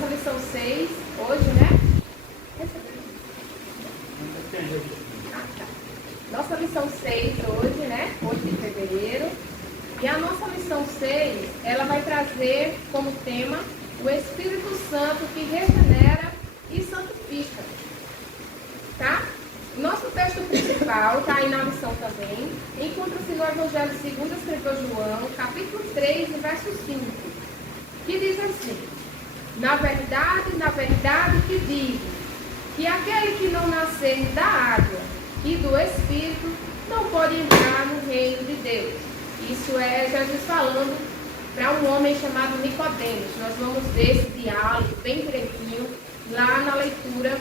nossa lição 6, hoje, né? Nossa lição 6 hoje, né? 8 de fevereiro. E a nossa lição 6, ela vai trazer como tema o Espírito Santo que regenera e santifica. Tá? Nosso texto principal está aí na lição também. Encontra-se no Evangelho segundo escreveu João, capítulo 3, verso 5. Que diz assim: na verdade te digo, que aquele que não nascer da água e do Espírito não pode entrar no reino de Deus. Isso é Jesus falando para um homem chamado Nicodemos. Nós vamos ver esse diálogo bem direitinho lá na leitura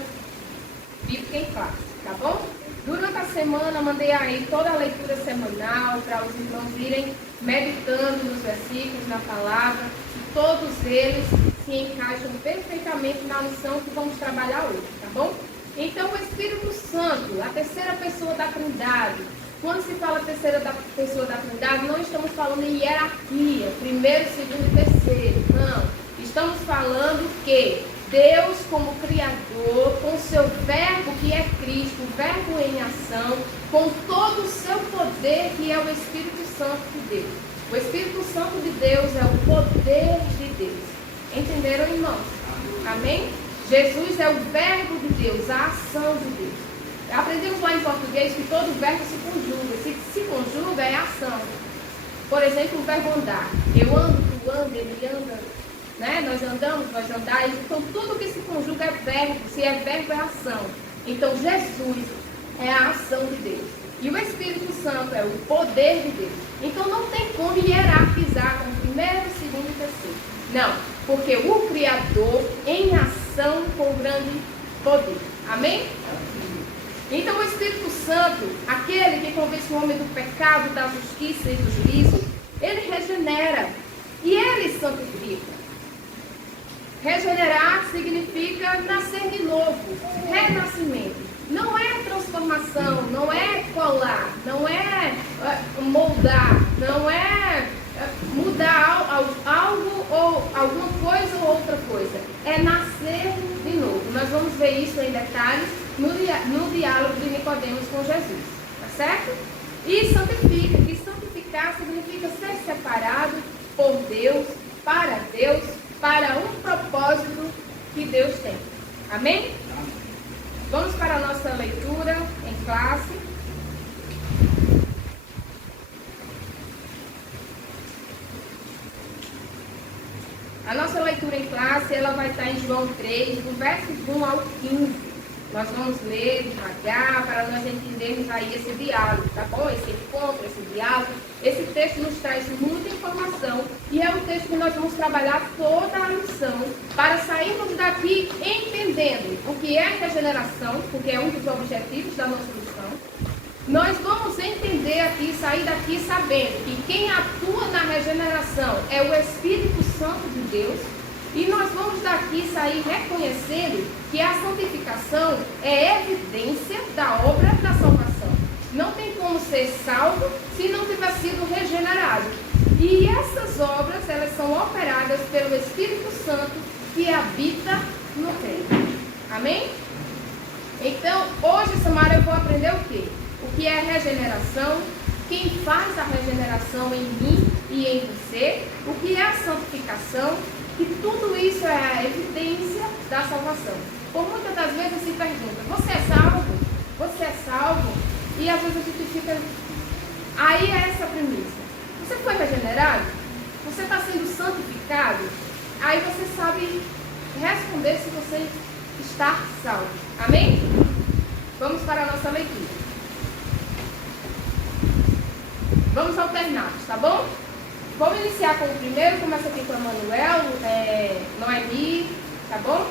bíblica em classe, tá bom? Durante a semana, mandei aí toda a leitura semanal para os irmãos irem meditando nos versículos, na palavra, e todos eles se encaixam perfeitamente na lição que vamos trabalhar hoje, tá bom? Então, o Espírito Santo, a terceira pessoa da Trindade. Quando se fala terceira pessoa da Trindade, não estamos falando em hierarquia, primeiro, segundo e terceiro, não. Estamos falando que Deus, como Criador, com o seu verbo que é Cristo, o verbo em ação, com todo o seu poder que é o Espírito Santo de Deus. O Espírito Santo de Deus é o poder de Deus. Entenderam, irmãos? Amém? Jesus é o verbo de Deus, a ação de Deus. Aprendemos lá em português que todo verbo se conjuga. Se conjuga é ação. Por exemplo, o verbo andar. Eu ando, tu anda, ele anda. Né? Nós andamos, nós andamos. Então, tudo que se conjuga é verbo. Se é verbo, é ação. Então, Jesus é a ação de Deus. E o Espírito Santo é o poder de Deus. Então, não tem como hierarquizar com o primeiro, segundo e terceiro. Não. Porque o Criador em ação com grande poder. Amém? Então, o Espírito Santo, aquele que convence o homem do pecado, da justiça e do juízo, ele regenera e ele santifica. Regenerar significa nascer de novo, renascimento. Não é transformação, não é colar, não é moldar, não é mudar algo ou alguma coisa ou outra coisa. É nascer de novo. Nós vamos ver isso em detalhes no diálogo de Nicodemos com Jesus. Tá certo? E santifica. E santificar significa ser separado por Deus, para um propósito que Deus tem. Amém? Vamos para a nossa leitura em classe. A nossa leitura em classe, ela vai estar em João 3, do verso 1 ao 15. Nós vamos ler devagar para nós entendermos aí esse diálogo, tá bom? Esse encontro, esse diálogo. Esse texto nos traz muita informação e é o texto que nós vamos trabalhar toda a lição para sairmos daqui entendendo o que é a regeneração, porque é um dos objetivos da nossa lição. Nós vamos entender aqui, sair daqui sabendo que quem atua na regeneração é o Espírito Santo de Deus. E nós vamos daqui sair reconhecendo que a santificação é evidência da obra da salvação. Não tem como ser salvo se não tiver sido regenerado. E essas obras, elas são operadas pelo Espírito Santo que habita no crente. Amém? Então, hoje, Samara, eu vou aprender o quê? O que é regeneração, quem faz a regeneração em mim e em você, o que é a santificação, e tudo isso é a evidência da salvação. Por muitas das vezes se pergunta, você é salvo? Você é salvo? E às vezes a gente fica... Aí é essa premissa. Você foi regenerado? Você está sendo santificado? Aí você sabe responder se você está salvo. Amém? Vamos para a nossa leitura. Vamos alternados, tá bom? Vamos iniciar com o primeiro, começa aqui com a Manuel, Noemi, tá bom?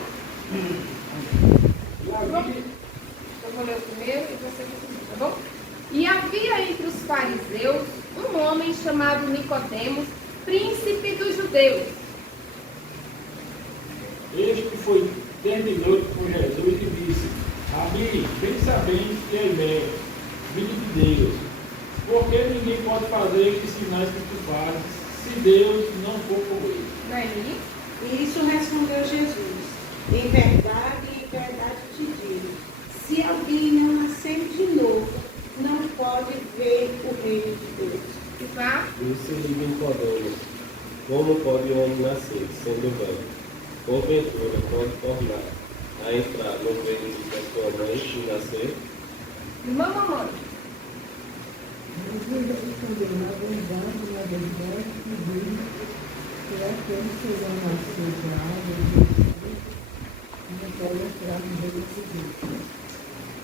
Eu vou ler o primeiro e você o segundo, tá bom? E havia entre os fariseus um homem chamado Nicodemos, príncipe dos judeus. Este foi terminou com Jesus e disse: Rabi, bem sabemos que és velho, filho de Deus, porque ninguém pode fazer estes sinais que tu fazes, se Deus não for por ele. Noemi? E isso respondeu Jesus: em verdade te digo, se alguém não nascer de novo, não pode ver o reino de Deus. Disse-lhe Nicodemo: como pode o homem nascer, sendo velho? Porventura pode tornar a entrar no ventre da sua mãe e nascer? Irmã mamãe. Jesus respondeu: na verdade, te digo que aquele que não nasceu de água não pode entrar no reino de Deus.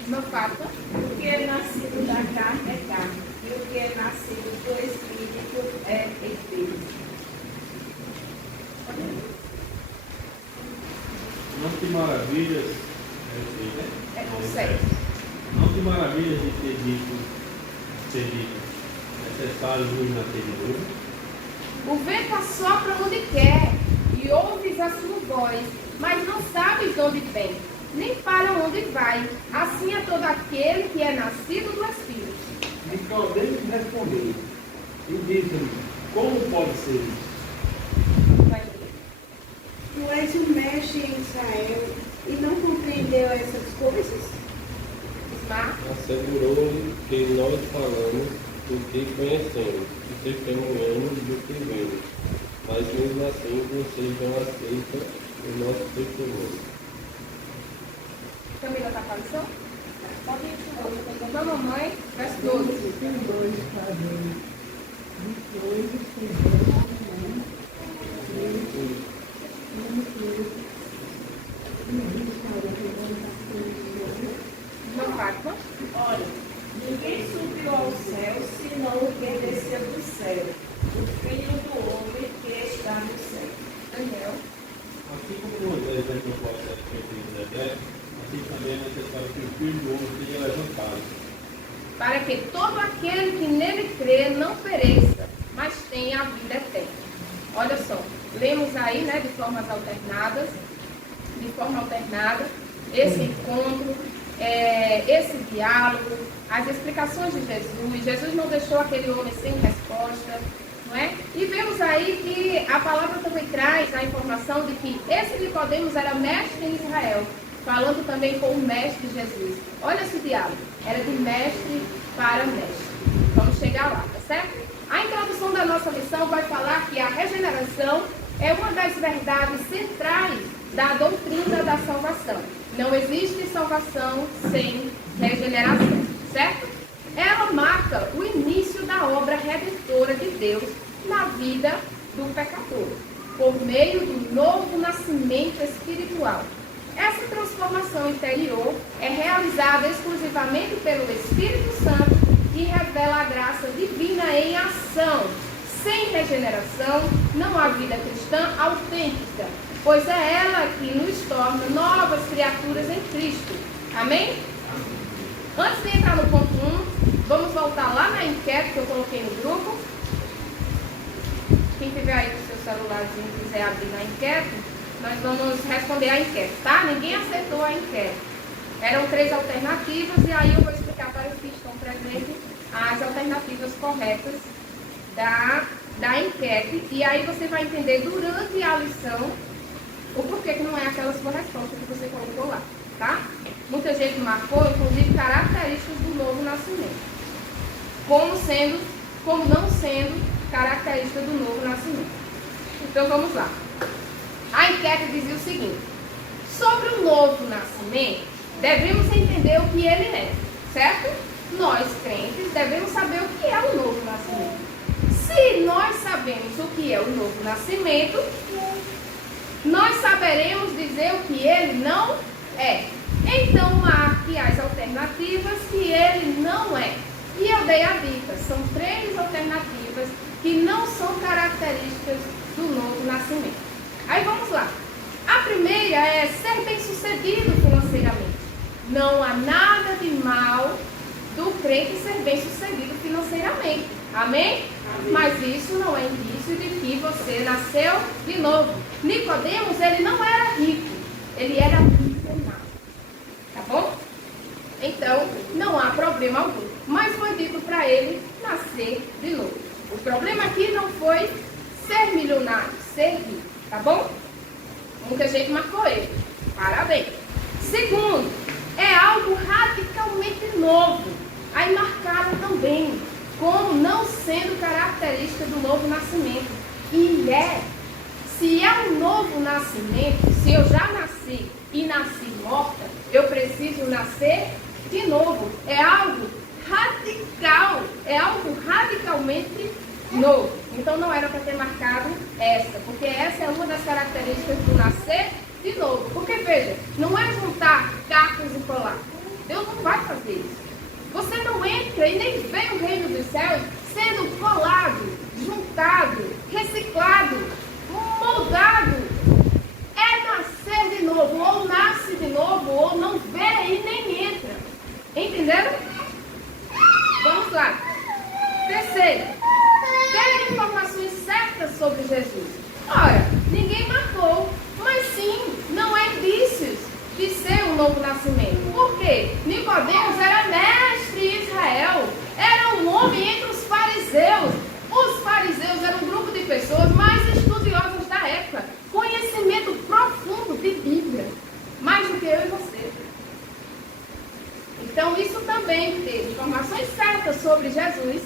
Irmã Fátima. O que é nascido da carne é carne, e o que é nascido do Espírito é Espírito. Não te maravilhas, não te maravilhas de ter dito necessário nos nascer de novo? O vento assopra onde quer e ouves a sua voz, mas não sabes de onde vem, nem para onde vai. Assim é todo aquele que é nascido do Espírito. Nicodemo respondeu e disse-lhe: como pode ser isso? Tu és um mestre em Israel e não compreendeu essas coisas? Ismar. Assegurou-lhe que nós falamos do que conhecemos e testemunhamos do que vemos, mas mesmo assim vocês não aceitam o nosso testemunho. Camila está aparecendo? Pode ir. Irmã mamãe, verso 12. Tem dois padrões, depois tem dois padrões, Irmã Fátima. Olha, ninguém subiu ao céu senão o que desceu do céu, o Filho do Homem que está no céu. Daniel. Assim como Moisés levou o processo feito no deserto, assim também é necessário que o Filho do Homem seja levantado, Para que todo aquele que nele crê não pereça, mas tenha a vida eterna. Olha só, lemos aí, né, de forma alternada, esse encontro, esse diálogo, as explicações de Jesus. Jesus não deixou aquele homem sem resposta, não é? E vemos aí que a palavra também traz a informação de que esse Nicodemos era mestre em Israel, falando também com o mestre Jesus. Olha esse diálogo, era de mestre para mestre. Vamos chegar lá, tá certo? A introdução da nossa lição vai falar que a regeneração é uma das verdades centrais da doutrina da salvação. Não existe salvação sem regeneração, certo? Ela marca o início da obra redentora de Deus na vida do pecador, por meio do novo nascimento espiritual. Essa transformação interior é realizada exclusivamente pelo Espírito Santo e revela a graça divina em ação. Sem regeneração, não há vida cristã autêntica, pois é ela que nos torna novas criaturas em Cristo. Amém? Antes de entrar no ponto 1, vamos voltar lá na enquete que eu coloquei no grupo. Quem tiver aí com o seu celularzinho e quiser abrir na enquete, nós vamos responder a enquete, tá? Ninguém acertou a enquete. Eram 3 alternativas e aí eu vou explicar para os que estão presentes as alternativas corretas da enquete. E aí você vai entender durante a lição o porquê que não é aquela sua resposta que você colocou lá, tá? Muita gente marcou, inclusive, características do novo nascimento. Como não sendo característica do novo nascimento. Então vamos lá. A enquete dizia o seguinte: sobre o novo nascimento, devemos entender o que ele é, certo? Nós, crentes, devemos saber o que é o novo nascimento. Se nós sabemos o que é o novo nascimento, nós saberemos dizer o que ele não é. Então, marque as alternativas que ele não é. E eu dei a dica, são 3 alternativas que não são características do novo nascimento. Aí vamos lá. A primeira é ser bem-sucedido financeiramente. Não há nada de mal do crente ser bem-sucedido financeiramente. Amém? Amém? Mas isso não é indício de que você nasceu de novo. Nicodemos, ele não era rico, ele era milionário. Tá bom? Então, não há problema algum. Mas foi dito para ele nascer de novo. O problema aqui não foi ser milionário, ser rico. Tá bom? porque a gente marcou ele. Parabéns. Segundo, é algo radicalmente novo. Aí marcaram também como não sendo característica do novo nascimento. E se é um novo nascimento, se eu já nasci e nasci morta, eu preciso nascer de novo. É algo radical, é algo radicalmente novo. Então não era para ter marcado essa, porque essa é uma das características do nascer de novo. Porque veja, não é juntar cacos e colar. Deus não vai fazer isso. Você não entra e nem vê o reino dos céus sendo colado, juntado, reciclado, moldado. É nascer de novo, ou nasce de novo, ou não vê e nem entra. Entenderam? Vamos lá. Terceiro, ter informações certas sobre Jesus. Ora, ninguém marcou, mas sim, não é indícios de ser um novo nascimento. Por quê? Nicodemos era mestre em Israel, era um homem entre os fariseus. Os fariseus eram um grupo de pessoas mais estudiosas da época, conhecimento profundo de Bíblia, mais do que eu e você. Então isso também, ter informações certas sobre Jesus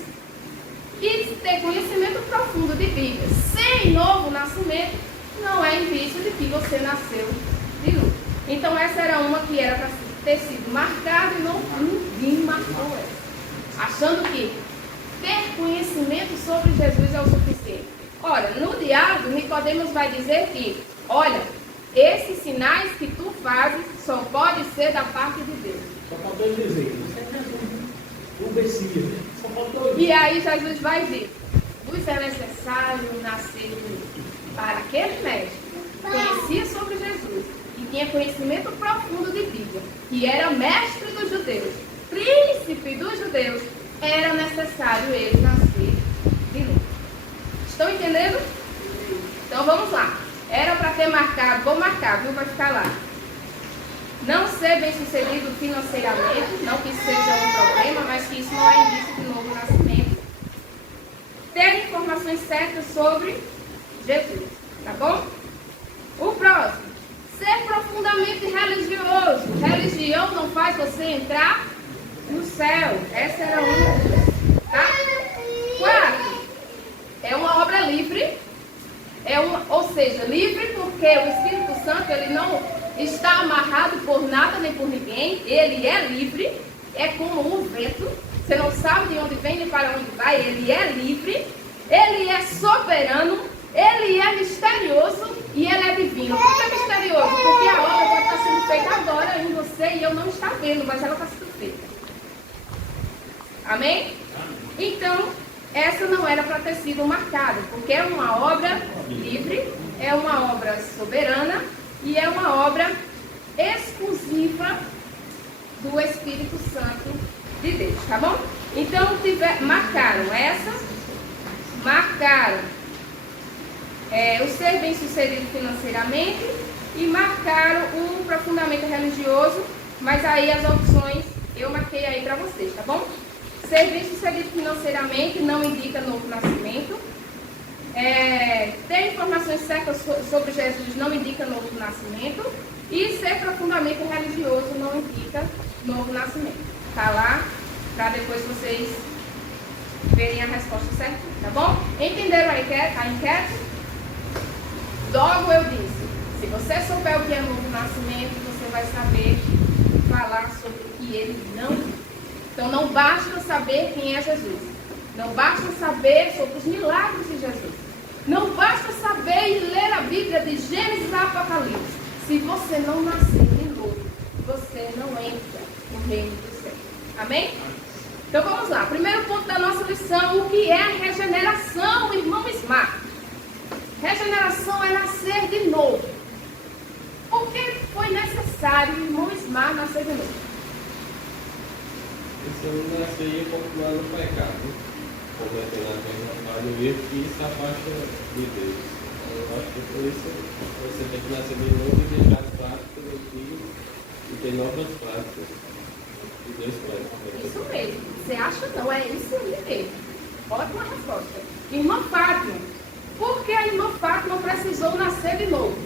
e ter conhecimento profundo de Bíblia sem novo nascimento não é indício de que você nasceu de novo. Então essa era uma que era para ter sido marcada e ninguém marcou essa, achando que ter conhecimento sobre Jesus é o suficiente. Ora, no diálogo, Nicodemos vai dizer que, olha, esses sinais que tu fazes só pode ser da parte de Deus. Só faltou dizer, você é o Messias, né? Só faltou isso. E aí Jesus vai dizer, vos é necessário nascer de novo. Para aquele mestre que conhecia sobre Jesus e tinha conhecimento profundo de Bíblia, que era mestre dos judeus, príncipe dos judeus, era necessário ele nascer de novo. Estão entendendo? Então vamos lá. Era para ter marcado, vou marcar, viu? Vai ficar lá. Não ser bem sucedido financeiramente, não que isso seja um problema, mas que isso não é indício de novo nascimento. Ter informações certas sobre Jesus, tá bom? O próximo, ser profundamente religioso. Religião não faz você entrar no céu. Essa era uma, tá? Quarto, é uma obra livre. Ou seja, livre porque o Espírito Santo ele não está amarrado por nada nem por ninguém. Ele é livre, é como o vento. Você não sabe de onde vem nem para onde vai. Ele é livre, ele é soberano, ele é misterioso e ele é divino. Por que é misterioso? Porque a obra pode estar sendo feita agora em você e eu não estou vendo, mas ela está sendo feita. Amém? Então, essa não era para ter sido marcada, porque é uma obra livre, é uma obra soberana e é uma obra exclusiva do Espírito Santo de Deus, tá bom? Então, marcaram essa, marcaram o ser bem sucedido financeiramente e marcaram um profundamente religioso, mas aí as opções eu marquei aí para vocês, tá bom? Ser bem sucedido financeiramente não indica novo nascimento. Ter informações certas sobre Jesus não indica novo nascimento. E ser profundamente religioso não indica novo nascimento. Tá lá para depois vocês verem a resposta certa, tá bom? Entenderam a enquete? Logo eu disse, se você souber o que é novo nascimento, você vai saber falar sobre o que ele não diz. Então não basta saber quem é Jesus. Não basta saber sobre os milagres de Jesus. Não basta saber e ler a Bíblia de Gênesis a Apocalipse. Se você não nascer de novo, você não entra no reino do céu. Amém? Então vamos lá. Primeiro ponto da nossa lição, o que é regeneração, irmão Smart? Regeneração é nascer de novo. Por que foi necessário o irmão Smart nascer de novo? Se eu não nascer e continuar no pecado, cometendo a terra do erro, que isso afasta de Deus. Eu acho que por isso você tem que nascer de novo e deixar as práticas antigas e ter novas práticas. E Deus faz. Isso mesmo. Você acha não? É isso aí mesmo. Ótima resposta. Irmã Fátima. Por que a irmã Fátima precisou nascer de novo?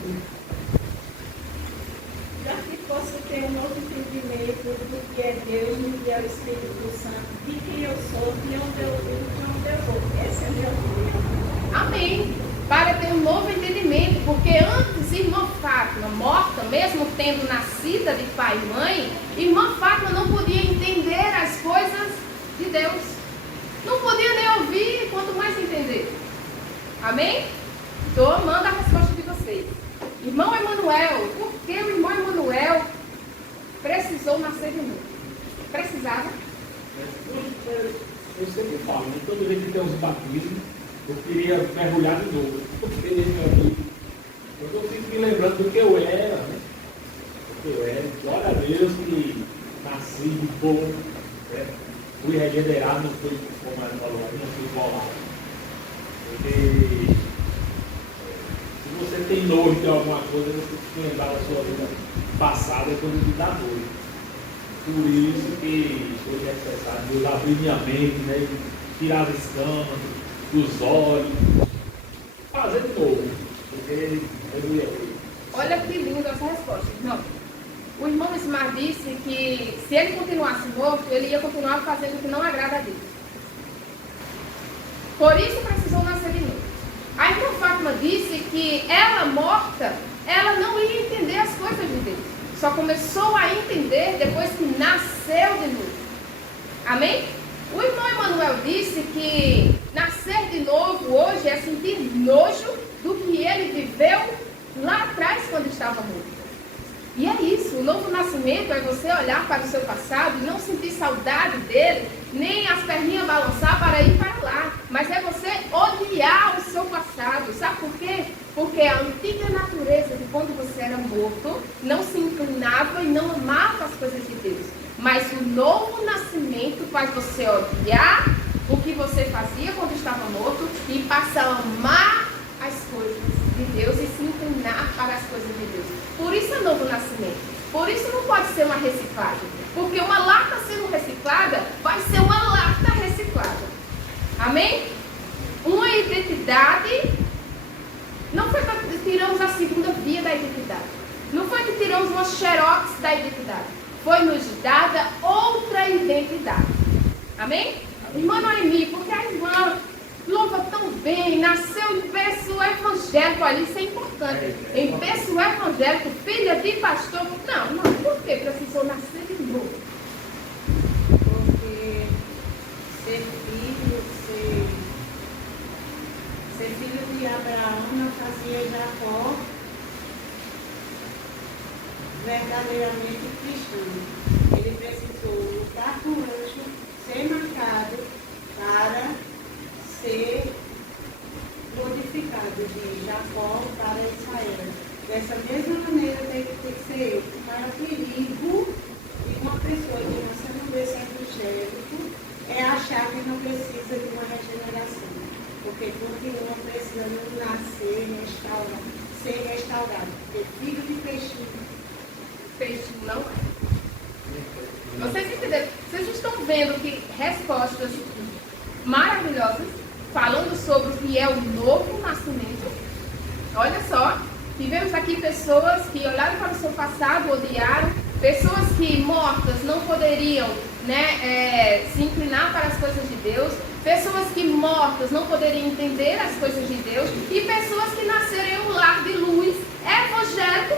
tudo do que é Deus, do que é o Espírito Santo, de quem eu sou, de onde eu vivo, de onde eu vou. Esse é meu Deus. Amém. Para ter um novo entendimento, porque antes, irmã Fátima, morta, mesmo tendo nascida de pai e mãe, irmã Fátima não podia entender as coisas de Deus. Não podia nem ouvir, quanto mais entender. Amém? Estou amando a resposta de vocês. Irmão Emanuel, por que o irmão Emanuel precisou nascer de novo? Precisava? Eu sempre falo, né? Toda vez que tem uns batismos, eu queria mergulhar de novo. Porque meu amigo, eu fico me lembrando do que eu era, né? Do que eu era. Glória a Deus que nasci de bom, né? Fui regenerado, não fui, como ela falou, não fui bolado. Porque se você tem nojo de alguma coisa, você tem que lembrar da sua vida passada quando lhe dá nojo. Por isso que foi necessário Deus abrir minha mente, né? Tirar as escamas dos olhos, fazer de novo. Porque eu ia ver. Olha que linda essa resposta. Não. O irmão Ismar disse que se ele continuasse morto, ele ia continuar fazendo o que não agrada a Deus. Por isso precisou nascer de novo. A irmã Fátima disse que ela morta, ela não ia entender as coisas de Deus. Só começou a entender depois que nasceu de novo. Amém? O irmão Emanuel disse que nascer de novo hoje é sentir nojo do que ele viveu lá atrás quando estava morto. E é isso, o novo nascimento é você olhar para o seu passado e não sentir saudade dele, nem as perninhas balançar para ir para lá. Mas é você odiar o seu passado. Sabe por quê? Porque a antiga natureza de quando você era morto não se inclinava e não amava as coisas de Deus. Mas o novo nascimento faz você odiar o que você fazia quando estava morto e passa a amar as coisas de Deus e se inclinar para as coisas de Deus. Por isso é novo nascimento. Por isso não pode ser uma reciclagem. Porque uma lata sendo reciclada vai ser uma lata reciclada. Amém? Uma identidade. Não foi que tiramos a segunda via da identidade. Não foi que tiramos uma xerox da identidade. Foi nos dada outra identidade. Amém? Irmã Noemi, porque a irmã louva tão bem, nasceu em berço evangélico ali, isso é importante. Em berço evangélico, filha de pastor. Não, por que precisou nascer de novo? Porque ser filho de Abraão não fazia Jacó verdadeiramente cristão. Ele precisou lutar com o anjo, ser marcado para ser modificado de Jacó para Israel. Dessa mesma maneira tem que ser eu. Para o perigo de uma pessoa que nasceu no berço evangélico é achar que não precisa de uma regeneração. Porque continua precisando nascer, ser restaurado. Porque filho de peixinho Não é. Vocês entenderam? Vocês estão vendo que respostas maravilhosas falando sobre o que é o novo nascimento. Olha só, tivemos aqui pessoas que olharam para o seu passado, odiaram, pessoas que mortas não poderiam, se inclinar para as coisas de Deus, pessoas que mortas não poderiam entender as coisas de Deus e pessoas que nasceram em um lar de luz evangélico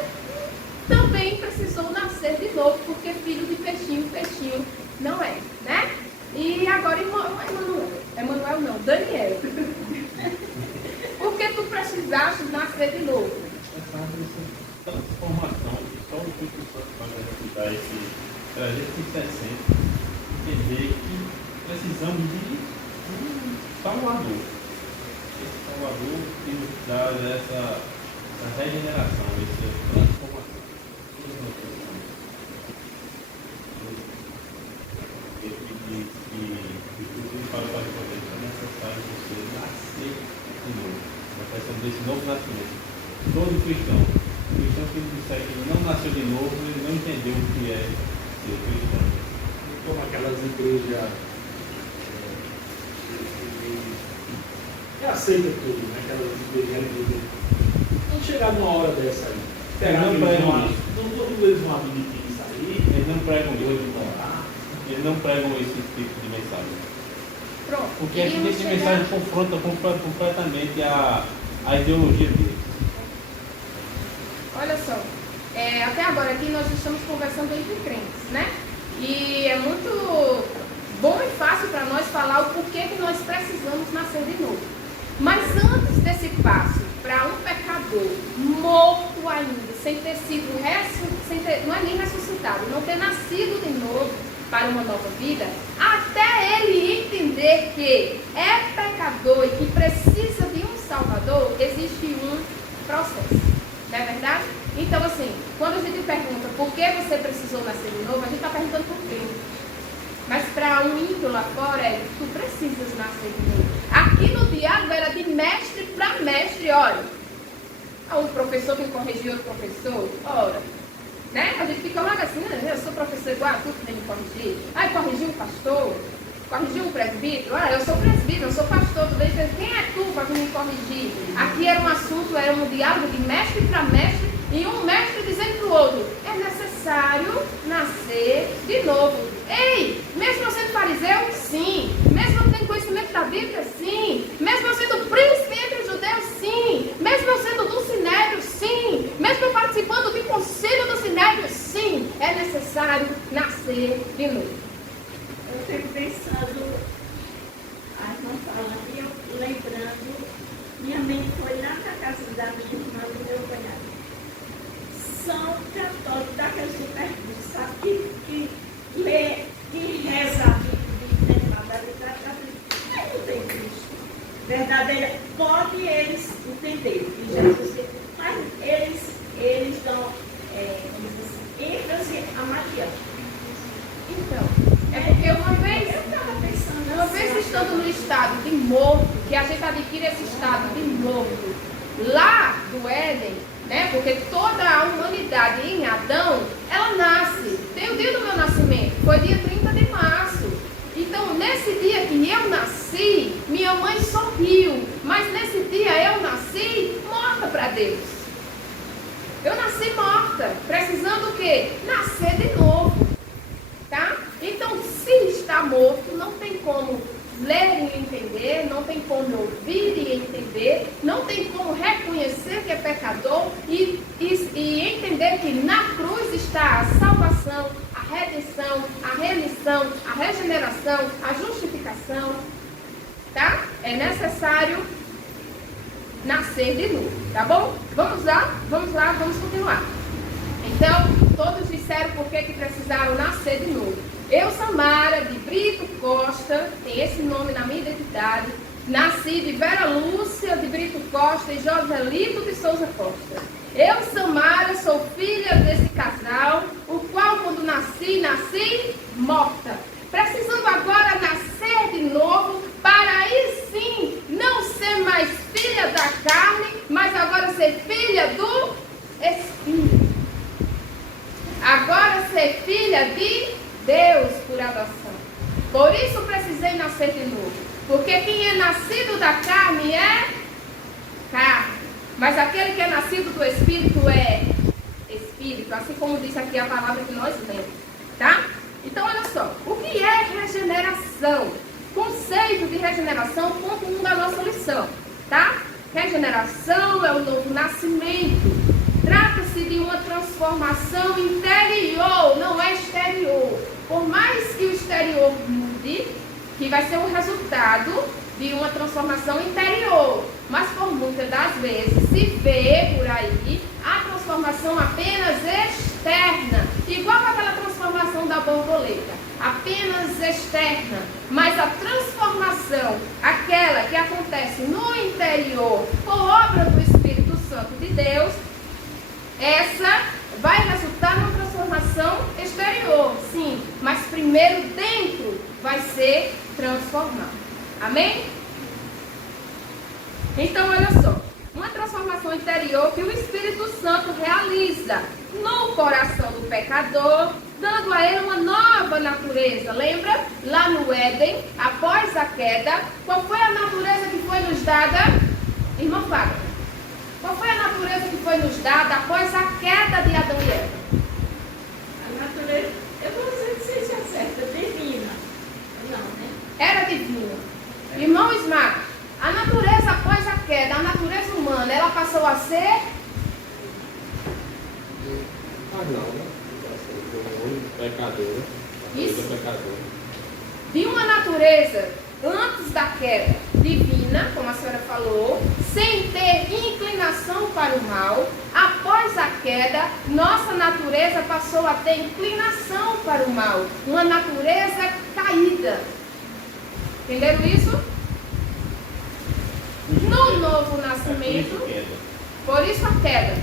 também precisou nascer de novo, porque filho de peixinho não é, né? E agora Emanuel não, Daniel. Por que tu precisaste nascer de novo? Essa transformação que só o Espírito Santo pode ajudar esse 360, entender que precisamos de um Salvador. Esse Salvador que nos dá essa regeneração, essa transformação. Para o responder, é necessário você nascer de novo. Nós precisamos desse novo nascimento. Todo cristão que disser que não nasceu de novo, ele não entendeu o que é ser cristão. Como aquelas igrejas que aceitam tudo, né? Aquelas igrejas. Não chegar numa hora dessa aí. Não todos eles vão admitir isso aí. Eles não pregam esse tipo de mensagem. Pronto. Porque esse Iríamos tipo de chegar- mensagem confronta completamente a ideologia deles. Olha só, até agora aqui nós estamos conversando entre crentes, né? E é muito bom e fácil para nós falar o porquê que nós precisamos nascer de novo. Mas antes desse passo para um pecador morto ainda, sem ter sido não é nem ressuscitado, não ter nascido de novo para uma nova vida, até ele entender que é pecador e que precisa de um Salvador, existe um processo. Não é verdade? Então, assim, quando a gente pergunta por que você precisou nascer de novo, a gente está perguntando por quê. Mas para um ímpio lá fora, tu precisas nascer de novo. Aqui no diálogo era de mestre para mestre, olha. Um professor que corrigiu outro professor, ora. Né? A gente fica logo assim, né? Eu sou professor igual a tu que nem me corrigir. Aí corrigiu um pastor, corrigiu um presbítero. Ah, eu sou presbítero, eu sou pastor. Tu deixa, quem é tu para me corrigir? Aqui era um assunto, era um diálogo de mestre para mestre. E um mestre dizendo para o outro, é necessário nascer de novo. Ei, mesmo eu sendo fariseu? Sim. Mesmo eu tendo conhecimento da Bíblia? Sim. Mesmo eu sendo príncipe entre os judeus? Sim. Mesmo eu sendo do Sinédrio? Sim. Mesmo eu participando do conselho do Sinédrio? Sim. É necessário nascer de novo. Eu fico pensando, a irmã falando, e eu lembrando, minha mente foi lá para a casa da minha irmã do meu cunhado. São católicos daqueles superbícios, sabe? Que lê, que reza a Bíblia, não tem Cristo. Verdadeira, pode eles entender que Jesus, mas eles dão ênfase a Maria. Então, é porque uma vez estando no estado de morto, que a gente adquire esse estado de morto, lá do Éden, né? Porque toda a humanidade em Adão, ela nasce. Tem o dia do meu nascimento, foi dia 30 de março. Então, nesse dia que eu nasci, minha mãe sorriu. Mas nesse dia eu nasci morta para Deus. Eu nasci morta, precisando o quê? Nascer de novo. Tá? Então, se está morto, não tem como ler e entender, não tem como ouvir e entender, não tem como reconhecer que é pecador e entender que na cruz está a salvação, a redenção, a remissão, a regeneração, a justificação. Tá? É necessário nascer de novo, tá bom? Vamos lá, vamos continuar. Então, todos disseram por que precisaram nascer de novo. Eu, Samara, de Brito Costa, tem esse nome na minha identidade, nasci de Vera Lúcia de Brito Costa e Joselito de Souza Costa. Eu, Samara, sou filha desse casal, o qual, quando nasci morta. Precisando agora nascer de novo, para aí sim não ser mais filha da carne, mas agora ser filha do Espírito. Agora ser filha de Deus por adoção. Por isso precisei nascer de novo. Porque quem é nascido da carne é carne. Mas aquele que é nascido do Espírito é Espírito. Assim como diz aqui a palavra que nós lemos. Tá? Então olha só. O que é regeneração? Conceito de regeneração, ponto 1 da nossa lição. Tá? Regeneração é o novo nascimento. Trata-se de uma transformação interior, não é exterior. Por mais que o exterior mude, que vai ser um resultado de uma transformação interior. Mas por muitas das vezes se vê por aí a transformação apenas externa. Igual aquela transformação da borboleta, apenas externa. Mas a transformação, aquela que acontece no interior, por obra do Espírito Santo de Deus, essa vai resultar numa transformação exterior, sim, mas primeiro dentro vai ser transformado. Amém? Então, olha só, uma transformação interior que o Espírito Santo realiza no coração do pecador, dando a ele uma nova natureza. Lembra? Lá no Éden, após a queda, qual foi a natureza que foi nos dada? Irmã Fábio. Qual foi a natureza que foi nos dada após a queda de Adão e Eva? A natureza passou a ser Pecador. Isso. Pecador. de uma natureza antes da queda divina, como a senhora falou, sem ter inclinação para o mal. Após a queda, nossa natureza passou a ter inclinação para o mal, uma natureza caída. Entenderam isso? No novo nascimento, por isso a queda.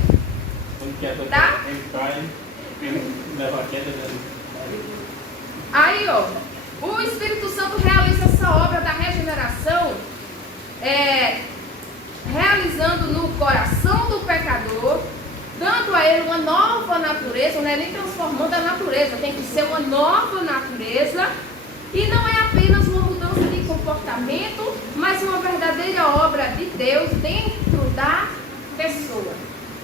Quando queda, Tá? ele cai, ele leva a queda. Aí, ó, o Espírito Santo realiza essa obra da regeneração, realizando no coração do pecador, dando a ele uma nova natureza, não é nem transformando a natureza, tem que ser uma nova natureza, e não é apenas uma mudança de comportamento, mas uma verdadeira obra de Deus dentro da pessoa.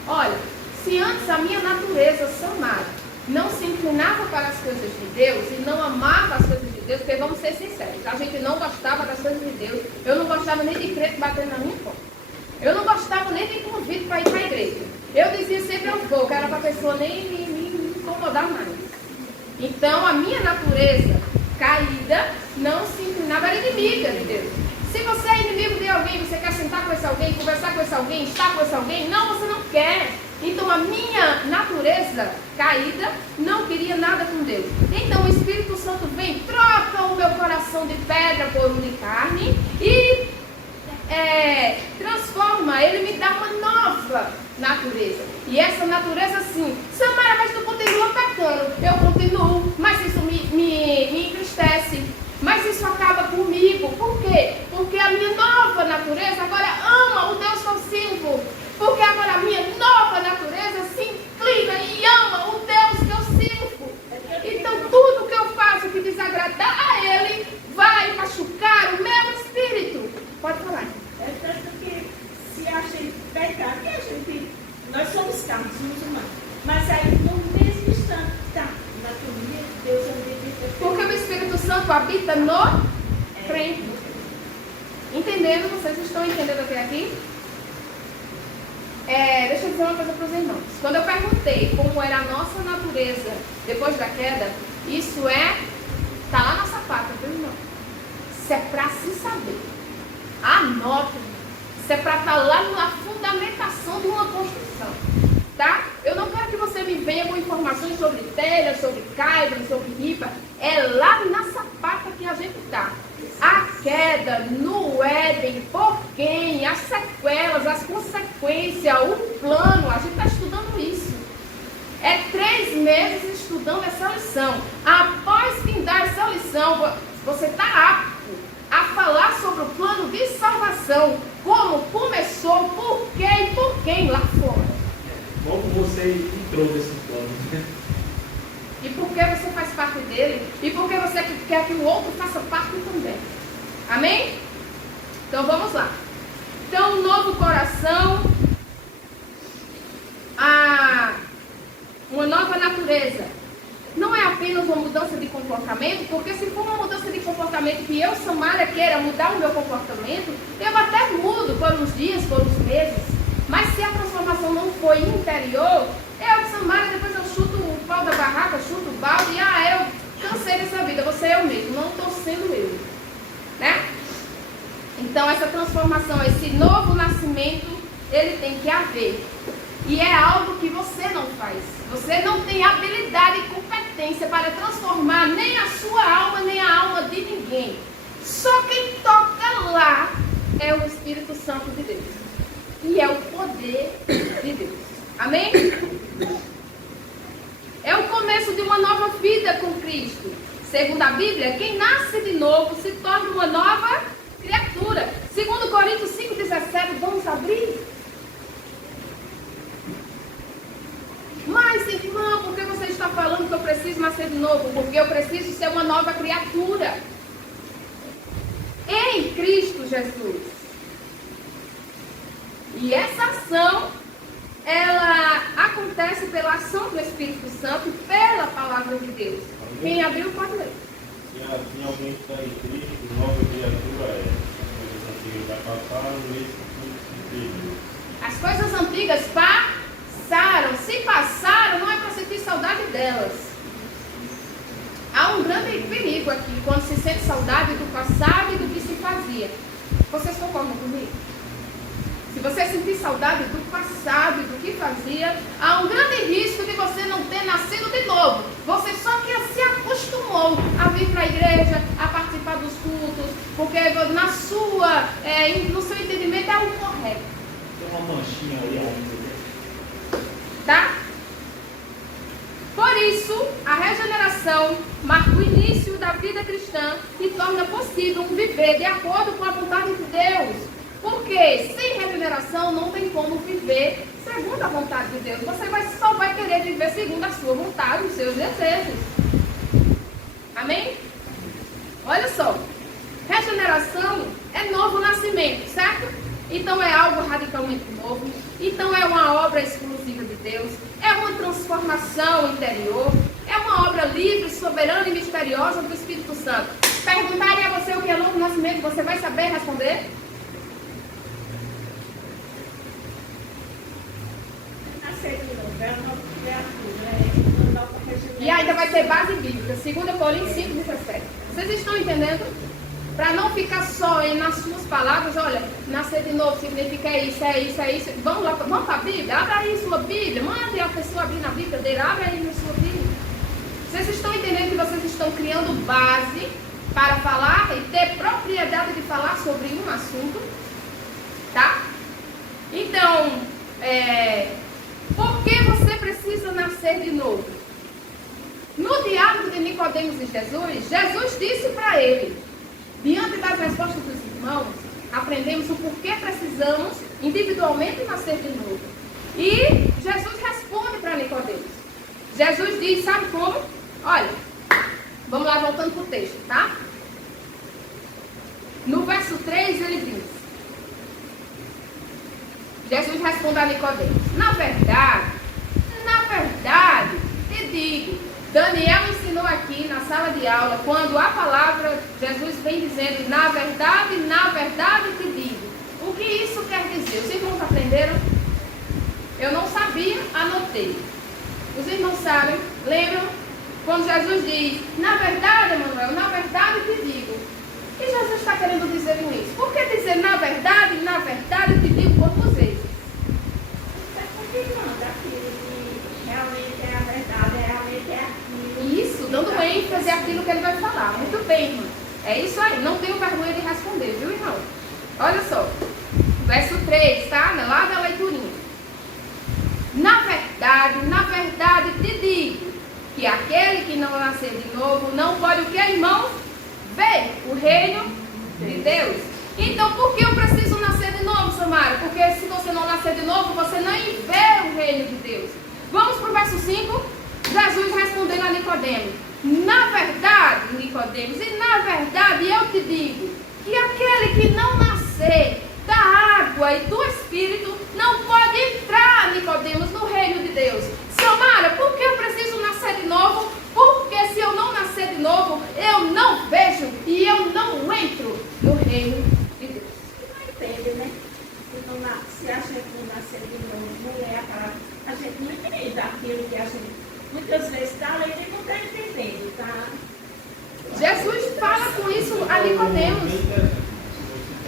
Olha, se antes a minha natureza samara não se inclinava para as coisas de Deus e não amava as coisas de Deus, porque vamos ser sinceros, a gente não gostava das coisas de Deus. Eu não gostava nem de crente batendo na minha porta. Eu não gostava nem de convite para ir para a igreja. Eu dizia sempre eu vou, que era para a pessoa nem me incomodar mais. Então a minha natureza caída não se inclinava, era inimiga de Deus. Se você é inimigo de alguém, você quer sentar com esse alguém, conversar com esse alguém, estar com esse alguém, não, você não quer. Então a minha natureza caída não queria nada com Deus. Então o Espírito Santo vem, troca o meu coração de pedra por um de carne e transforma, ele me dá uma nova natureza. E essa natureza assim, Samara, mas tu continua pecando. Eu continuo, mas isso me entristece. Mas isso acaba comigo. Por quê? Porque a minha nova natureza agora ama o Deus que eu sirvo. Porque agora a minha nova natureza se inclina e ama o Deus que eu sirvo. Então tudo que eu faço que desagradar a Ele vai machucar o meu espírito. Pode falar. É tanto que se a gente pecar, que a gente, nós somos carnes, somos humanos. Mas aí no mesmo instante, tá, na família, Deus é o Porque o Espírito Santo habita no crente. Entendendo? Vocês estão entendendo até aqui? Deixa eu dizer uma coisa para os irmãos. Quando eu perguntei como era a nossa natureza depois da queda, isso está lá na sapata, viu, irmão? Isso é para se saber. Anota. Isso é para estar lá na fundamentação de uma construção. Tá? Eu não quero que você me venha com informações sobre telha, sobre caibro, sobre ripa. É lá na sapata que a gente está. A queda no Éden, por quem? As sequelas, as consequências, o plano. A gente está estudando isso. É 3 meses estudando essa lição. Após findar essa lição, você está apto a falar sobre o plano de salvação. Como começou, por quê e por quem lá fora. Como você entrou nesse plano? E por que você faz parte dele? E por que você quer que o outro faça parte também? Amém? Então vamos lá. Então, um novo coração, uma nova natureza. Não é apenas uma mudança de comportamento, porque se for uma mudança de comportamento que eu, Samara, queira mudar o meu comportamento, eu até mudo por uns dias, por uns meses. Mas se a transformação não foi interior, eu, Samara, depois eu chuto o pau da barraca, chuto o balde e eu cansei dessa vida, vou ser eu mesmo, não estou sendo eu. Né? Então essa transformação, esse novo nascimento, ele tem que haver. E é algo que você não faz. Você não tem habilidade e competência para transformar nem a sua alma, nem a alma de ninguém. Só quem toca lá é o Espírito Santo de Deus. E é o poder de Deus. Amém? É o começo de uma nova vida com Cristo. Segundo a Bíblia, quem nasce de novo se torna uma nova criatura. Segundo Coríntios 5,17, vamos abrir? Mas, irmã, por que você está falando que eu preciso nascer de novo? Porque eu preciso ser uma nova criatura. Em Cristo Jesus. E essa ação, ela acontece pela ação do Espírito Santo, pela palavra de Deus. Quem abriu, pode ler. Se alguém está em Cristo, nova criatura é. Coisas antigas vai passar, o mesmo sentido. As coisas antigas passaram. Se passaram, não é para sentir saudade delas. Há um grande perigo aqui, quando se sente saudade do passado e do que se fazia. Vocês concordam comigo? Se você sentir saudade do passado e do que fazia, há um grande risco de você não ter nascido de novo. Você só que se acostumou a vir para a igreja, a participar dos cultos, porque no seu entendimento é o correto. Tem uma manchinha ali ainda. Tá? Por isso, a regeneração marca o início da vida cristã e torna possível um viver de acordo com a vontade de Deus. Porque sem regeneração não tem como viver segundo a vontade de Deus. Você só vai querer viver segundo a sua vontade, os seus desejos. Amém? Olha só. Regeneração é novo nascimento, certo? Então é algo radicalmente novo. Então é uma obra exclusiva de Deus. É uma transformação interior. É uma obra livre, soberana e misteriosa do Espírito Santo. Perguntarem a você o que é novo nascimento, você vai saber responder? E ainda vai ter base bíblica, 2 Coríntios 5:17. Vocês estão entendendo? Para não ficar só nas suas palavras, olha, nascer de novo significa isso, é isso, é isso. Vamos lá, vamos para a Bíblia? Abra aí sua Bíblia, mande a pessoa abrir na Bíblia dele, abra aí na sua Bíblia. Vocês estão entendendo que vocês estão criando base para falar e ter propriedade de falar sobre um assunto? Tá? Então, por que você precisa nascer de novo? No diálogo de Nicodemos e Jesus disse para ele, diante das respostas dos irmãos, aprendemos o porquê precisamos individualmente nascer de novo. E Jesus responde para Nicodemos. Jesus diz, sabe como? Olha, vamos lá voltando para o texto, tá? No verso 3 ele diz, Jesus responde a Nicodemos, na verdade, te digo, Daniel ensinou aqui na sala de aula, quando a palavra, Jesus vem dizendo, na verdade te digo. O que isso quer dizer? Os irmãos aprenderam? Eu não sabia, anotei. Os irmãos sabem, lembram? Quando Jesus diz, na verdade, Emanuel, na verdade te digo. O que Jesus está querendo dizer com isso? Por que dizer na verdade te digo quantas vezes? É porque manda aquilo que realmente é a verdade, realmente é aquilo. Isso, dando ênfase àquilo que ele vai falar. Muito bem, irmão. É isso aí. Não tenho vergonha de responder, viu, irmão? Olha só. Verso 3, tá? Lá da leiturinha. Na verdade te digo que aquele que não nascer de novo não pode o que, irmãos? Ver o reino de Deus. Então, por que eu preciso nascer de novo, Samara? Porque se você não nascer de novo, você nem vê o reino de Deus. Vamos para o verso 5. Jesus respondendo a Nicodemos. Na verdade, Nicodemos, e na verdade eu te digo que aquele que não nascer da água e do Espírito não pode entrar, Nicodemos, no reino de Deus. Samara, por que eu preciso nascer de novo? Porque se eu não nascer de novo, eu não vejo e eu não entro no reino de Deus. Não entende, né? Se a gente não nascer de novo, mulher, a gente não entende aquilo que a gente muitas vezes está lendo e não está entendendo, tá? Jesus fala com isso a Nicodemos.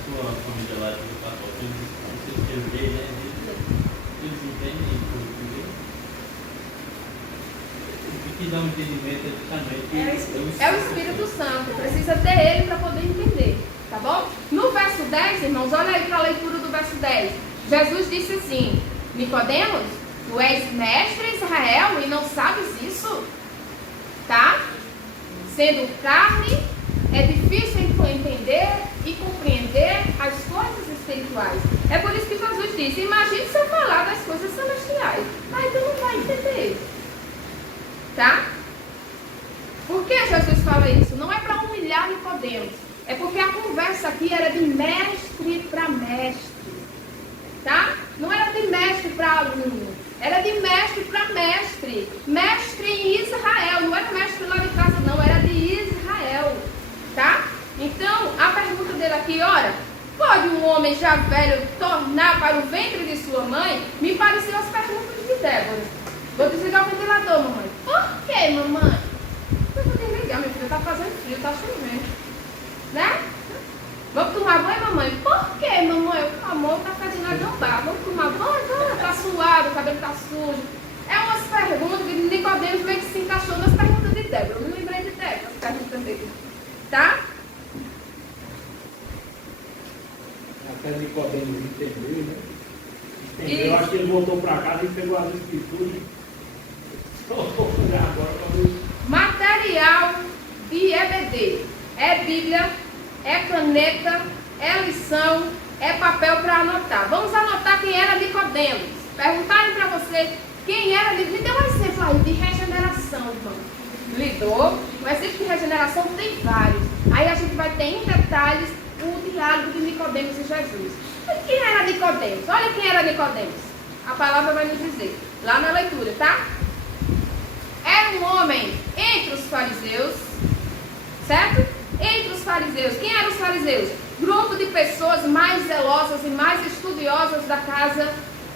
Sua família lá de pastor, vocês veem, né? Eles entendem português. O que dá um entendimento justamente É o Espírito Santo. Precisa ter ele para poder entender. Tá bom? No verso 10, irmãos, olha aí para a leitura do verso 10. Jesus disse assim, Nicodemos, tu és mestre em Israel e não sabes isso? Tá? Sendo carne, é difícil entender e compreender as coisas espirituais. É por isso que Jesus disse, imagine se eu falar das coisas celestiais. Aí tu não vai entender. Tá? Por que Jesus fala isso? Não é para humilhar Nicodemos. É porque a conversa aqui era de mestre para mestre. Tá? Não era de mestre para aluno. Era de mestre para mestre. Mestre em Israel. Não era mestre lá de casa, não. Era de Israel. Tá? Então, a pergunta dele aqui, ora, qual pode um homem já velho tornar para o ventre de sua mãe? Me pareciam as perguntas de Débora. Vou desligar o ventilador, mamãe. Por que, mamãe? Eu vou desligar, minha filha. Está fazendo frio, está chovendo. Né? Vamos tomar banho, mamãe? Por que, mamãe? O amor está fazendo a gambar. Vamos tomar banho? Está suado, o cabelo está sujo. É umas perguntas que Nicodemos meio que se encaixou nas perguntas de Débora. Eu me lembrei de Débora, as perguntas dele. Tá? Até Nicodemos entendeu, né? Entendeu. Isso. Eu acho que ele voltou para casa e pegou as escrituras. Agora, talvez. Material de EBD. É Bíblia, é caneta, é lição, é papel para anotar. Vamos anotar quem era Nicodemos. Perguntaram para você quem era Nicodemos. Me dê um exemplo aí de regeneração, irmão. Lidou. O exemplo de regeneração tem vários. Aí a gente vai ter em detalhes o diálogo de Nicodemos e Jesus. E quem era Nicodemos? Olha quem era Nicodemos. A palavra vai nos dizer. Lá na leitura, tá? Era um homem entre os fariseus. Certo? Entre os fariseus. Quem eram os fariseus? Grupo de pessoas mais zelosas e mais estudiosas da casa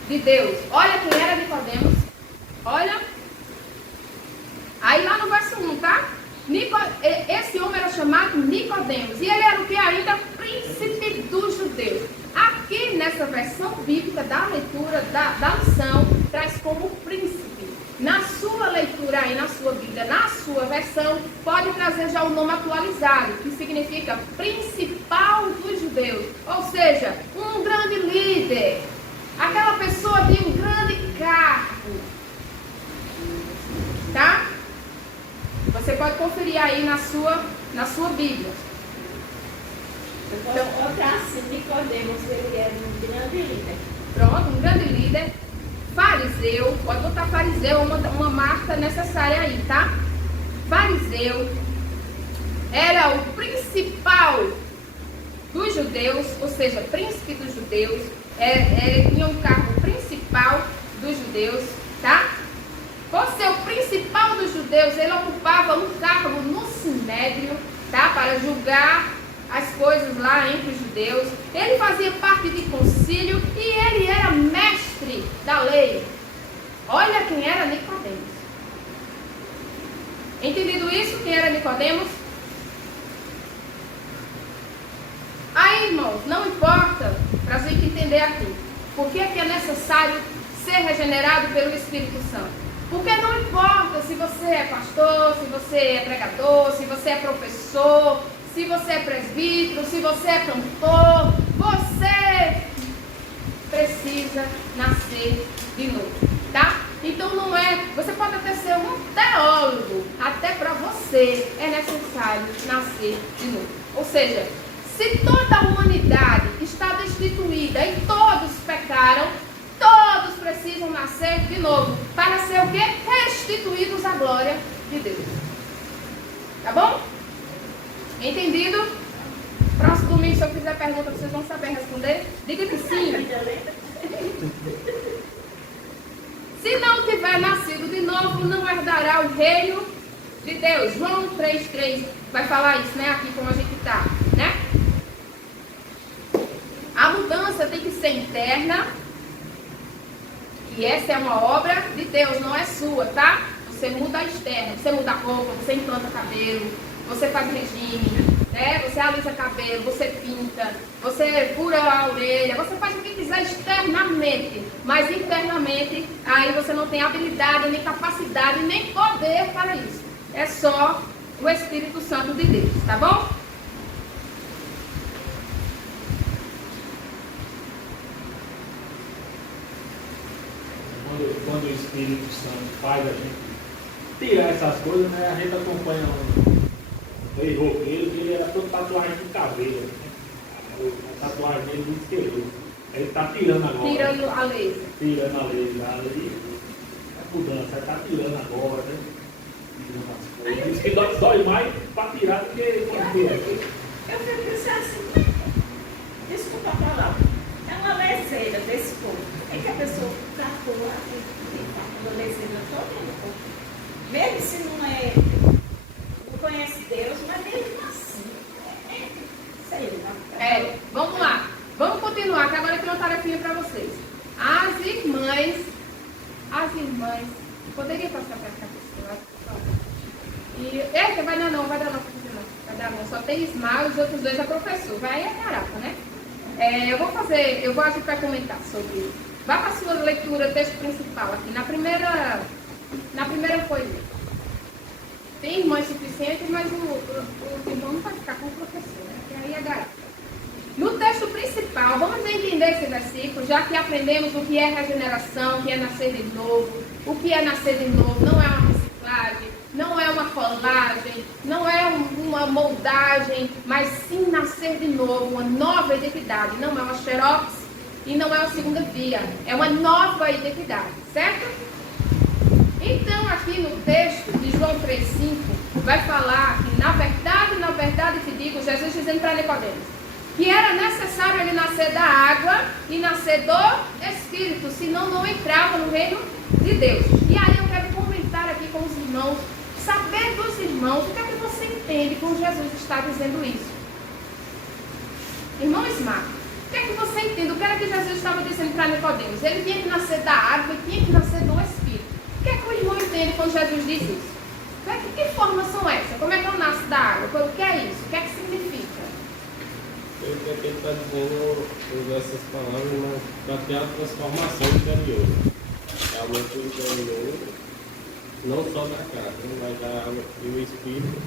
de Deus. Olha quem era Nicodemos. Olha. Aí lá no verso 1, tá? Esse homem era chamado Nicodemos. E ele era o que ainda? Príncipe dos judeus. Aqui nessa versão bíblica da leitura, da lição, traz como príncipe. Na sua leitura aí, na sua Bíblia, na sua versão, pode trazer já o nome atualizado, que significa principal dos judeus. Ou seja, um grande líder. Aquela pessoa de um grande cargo. Tá? Você pode conferir aí na sua Bíblia. Eu posso botar assim, Nicodemos, ele era um grande líder. Pronto, um grande líder. Fariseu, pode botar fariseu, uma marca necessária aí, tá? Fariseu era o principal dos judeus, ou seja, príncipe dos judeus. Ele tinha um cargo principal dos judeus, tá? Por ser o principal dos judeus, ele ocupava um cargo no sinédrio, tá? Para julgar as coisas lá entre os judeus. Ele fazia parte de concílio e ele era mestre da lei. Olha quem era Nicodemos. Entendido isso? Quem era Nicodemos? Aí, irmãos, não importa, para a gente entender aqui, por que é necessário ser regenerado pelo Espírito Santo? Porque não importa se você é pastor, se você é pregador, se você é professor, se você é presbítero, se você é cantor, você precisa nascer de novo, tá? Então não é, você pode até ser um teólogo, até para você é necessário nascer de novo. Ou seja, se toda a humanidade está destituída e todos pecaram, todos precisam nascer de novo, para ser o quê? Restituídos à glória de Deus. Tá bom? Entendido? Próximo domingo, se eu fizer pergunta, vocês vão saber responder? Diga que sim. Se não tiver nascido de novo, não herdará o reino de Deus. João 3,3 vai falar isso, né? Aqui como a gente está, né? A mudança tem que ser interna. E essa é uma obra de Deus, não é sua, tá? Você muda a externa, você muda a roupa, você implanta cabelo, você faz regime, né? Você alisa cabelo, você pinta, você fura a orelha, você faz o que quiser externamente, mas internamente aí você não tem habilidade, nem capacidade, nem poder para isso. É só o Espírito Santo de Deus, tá bom? Quando o Espírito Santo faz a gente tirar essas coisas, né? A gente acompanha um ex-roqueiro que ele era todo tatuagem de cabelo, né? A tatuagem dele muito esqueleto. Ele está tirando agora. Tirando a laser. Tirando a laser. É mudança, ele está tirando agora, né? Tirando as coisas. Diz que dói mais para tirar do que Eu fico pensando assim, desculpa a palavra, é uma leseira desse corpo. É que a pessoa tatua a leseira toda no corpo. Mesmo se não conhece Deus, mas ele assim. Sei lá. Vamos lá. irmãs, poderia passar para cá, pessoal? E, eita, vai dar não, vai dar não, vai dar não. Só tem Ismael, os outros dois é professor. Vai é caraca, né? Eu vou agir para comentar sobre isso. Vá para a sua leitura, texto principal aqui. Na primeira folha. Tem irmãs suficientes, mas o irmão não vai ficar com o professor, né? Porque aí é garapa. No texto principal, vamos entender esse versículo, já que aprendemos o que é regeneração, o que é nascer de novo. O que é nascer de novo não é uma reciclagem, não é uma colagem, não é uma moldagem, mas sim nascer de novo, uma nova identidade. Não é uma xerox e não é uma segunda via, é uma nova identidade, certo? Então, aqui no texto de João 3,5, vai falar que, na verdade te digo, Jesus dizendo para Nicodemos, que era necessário ele nascer da água e nascer do Espírito, senão não entrava no reino de Deus. E aí eu quero comentar aqui com os irmãos, saber dos irmãos, o que é que você entende quando Jesus está dizendo isso? Irmão Ismael, o que é que você entende? O que era que Jesus estava dizendo para Nicodemos? Ele tinha que nascer da água e tinha que nascer do Espírito. O que é que o irmão entende quando Jesus diz isso? Que formas são essas? Como é que eu nasço da água? O que é isso? O que é que significa? Eu creio que ele está dizendo, usar essas palavras, para ter a transformação interior. Realmente o interior, não só da carne, mas da água e o Espírito,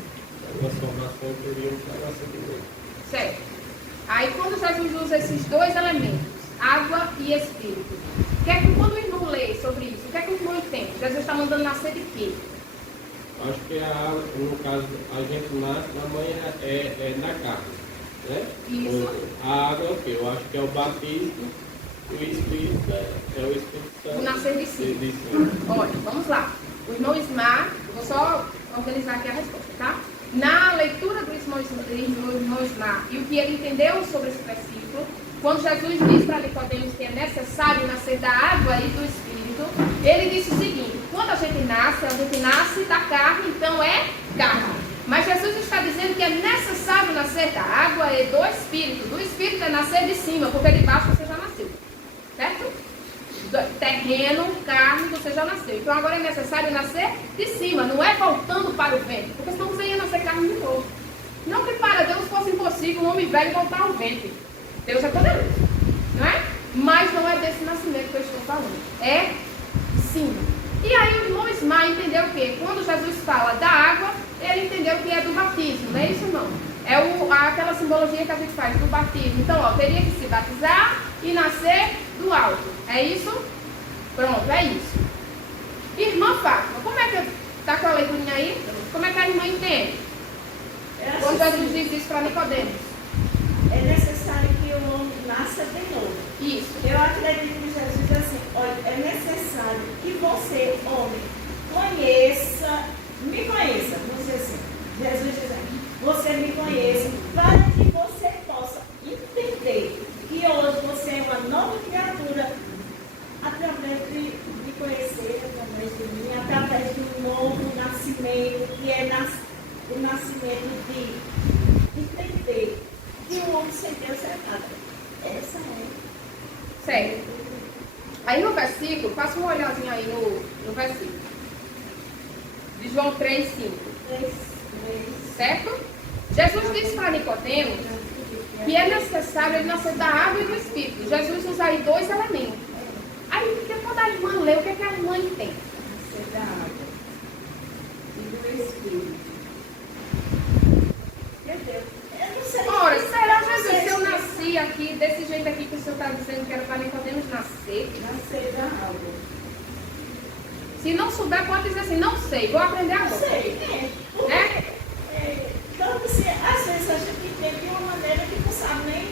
a transformação interior para nascer de novo. Certo. Aí quando Jesus usa esses dois elementos, água e Espírito, quando o irmão lê sobre isso, o que é que o irmão entende? Jesus está mandando nascer de quê? Acho que a água, no caso, a gente nasce, a mãe é da carne. Né? Isso. A água é o quê? Eu acho que é o batismo, o Espírito é o Espírito Santo. O nascer de si. Olha, vamos lá. O irmão Ismar, eu vou só organizar aqui a resposta, tá? Na leitura do irmão Ismar e o que ele entendeu sobre esse versículo, quando Jesus diz para Nicodemos que é necessário nascer da água e do Espírito, ele disse o seguinte: quando a gente nasce da carne, então é carne. Mas Jesus está dizendo que é necessário nascer da água e do Espírito. Do Espírito é nascer de cima, porque de baixo você já nasceu. Certo? Terreno, carne, você já nasceu. Então agora é necessário nascer de cima, não é voltando para o ventre. Porque senão você ia nascer carne de novo. Não que para Deus fosse impossível um homem velho voltar ao ventre. Deus é poderoso. Não é? Mas não é desse nascimento que eu estou falando. É de cima. E aí o irmão Ismael entendeu o quê? Quando Jesus fala da água, ele entendeu que é do batismo, não é isso não? É aquela simbologia que a gente faz do batismo. Então, teria que se batizar e nascer do alto. É isso? Pronto, é isso. Irmã Fátima, como é que está com a leiturinha aí? Como é que a irmã entende? Quando Jesus diz isso para Nicodemos. É necessário que o homem nasça de novo. Isso. Eu acredito que Jesus diz assim, olha, é necessário que você, homem, me conheça, vamos dizer assim. Jesus diz assim, você me conheça, para que você possa entender que hoje você é uma nova criatura através de conhecer, através de mim, através de um novo nascimento, que é o nascimento de entender que o homem sem Deus é nada. Essa é. Certo. Aí no versículo, faça uma olhadinha aí no versículo. De João 3,5. Certo? Jesus disse para Nicodemos que é necessário ele nascer da água e do Espírito. Jesus usa aí dois elementos. Aí, porque quando a irmã lê, o que é que a irmã entende? Nascer da água e do Espírito. Meu Deus. Eu não sei. Ora, será, Jesus, se eu nasci aqui, desse jeito aqui que o senhor está dizendo que era para Nicodemos nascer? Nascer da água. Se não souber, pode dizer assim, não sei, vou aprender agora. Não sei, Né? Então, assim, às vezes a gente entende de uma maneira que não sabe nem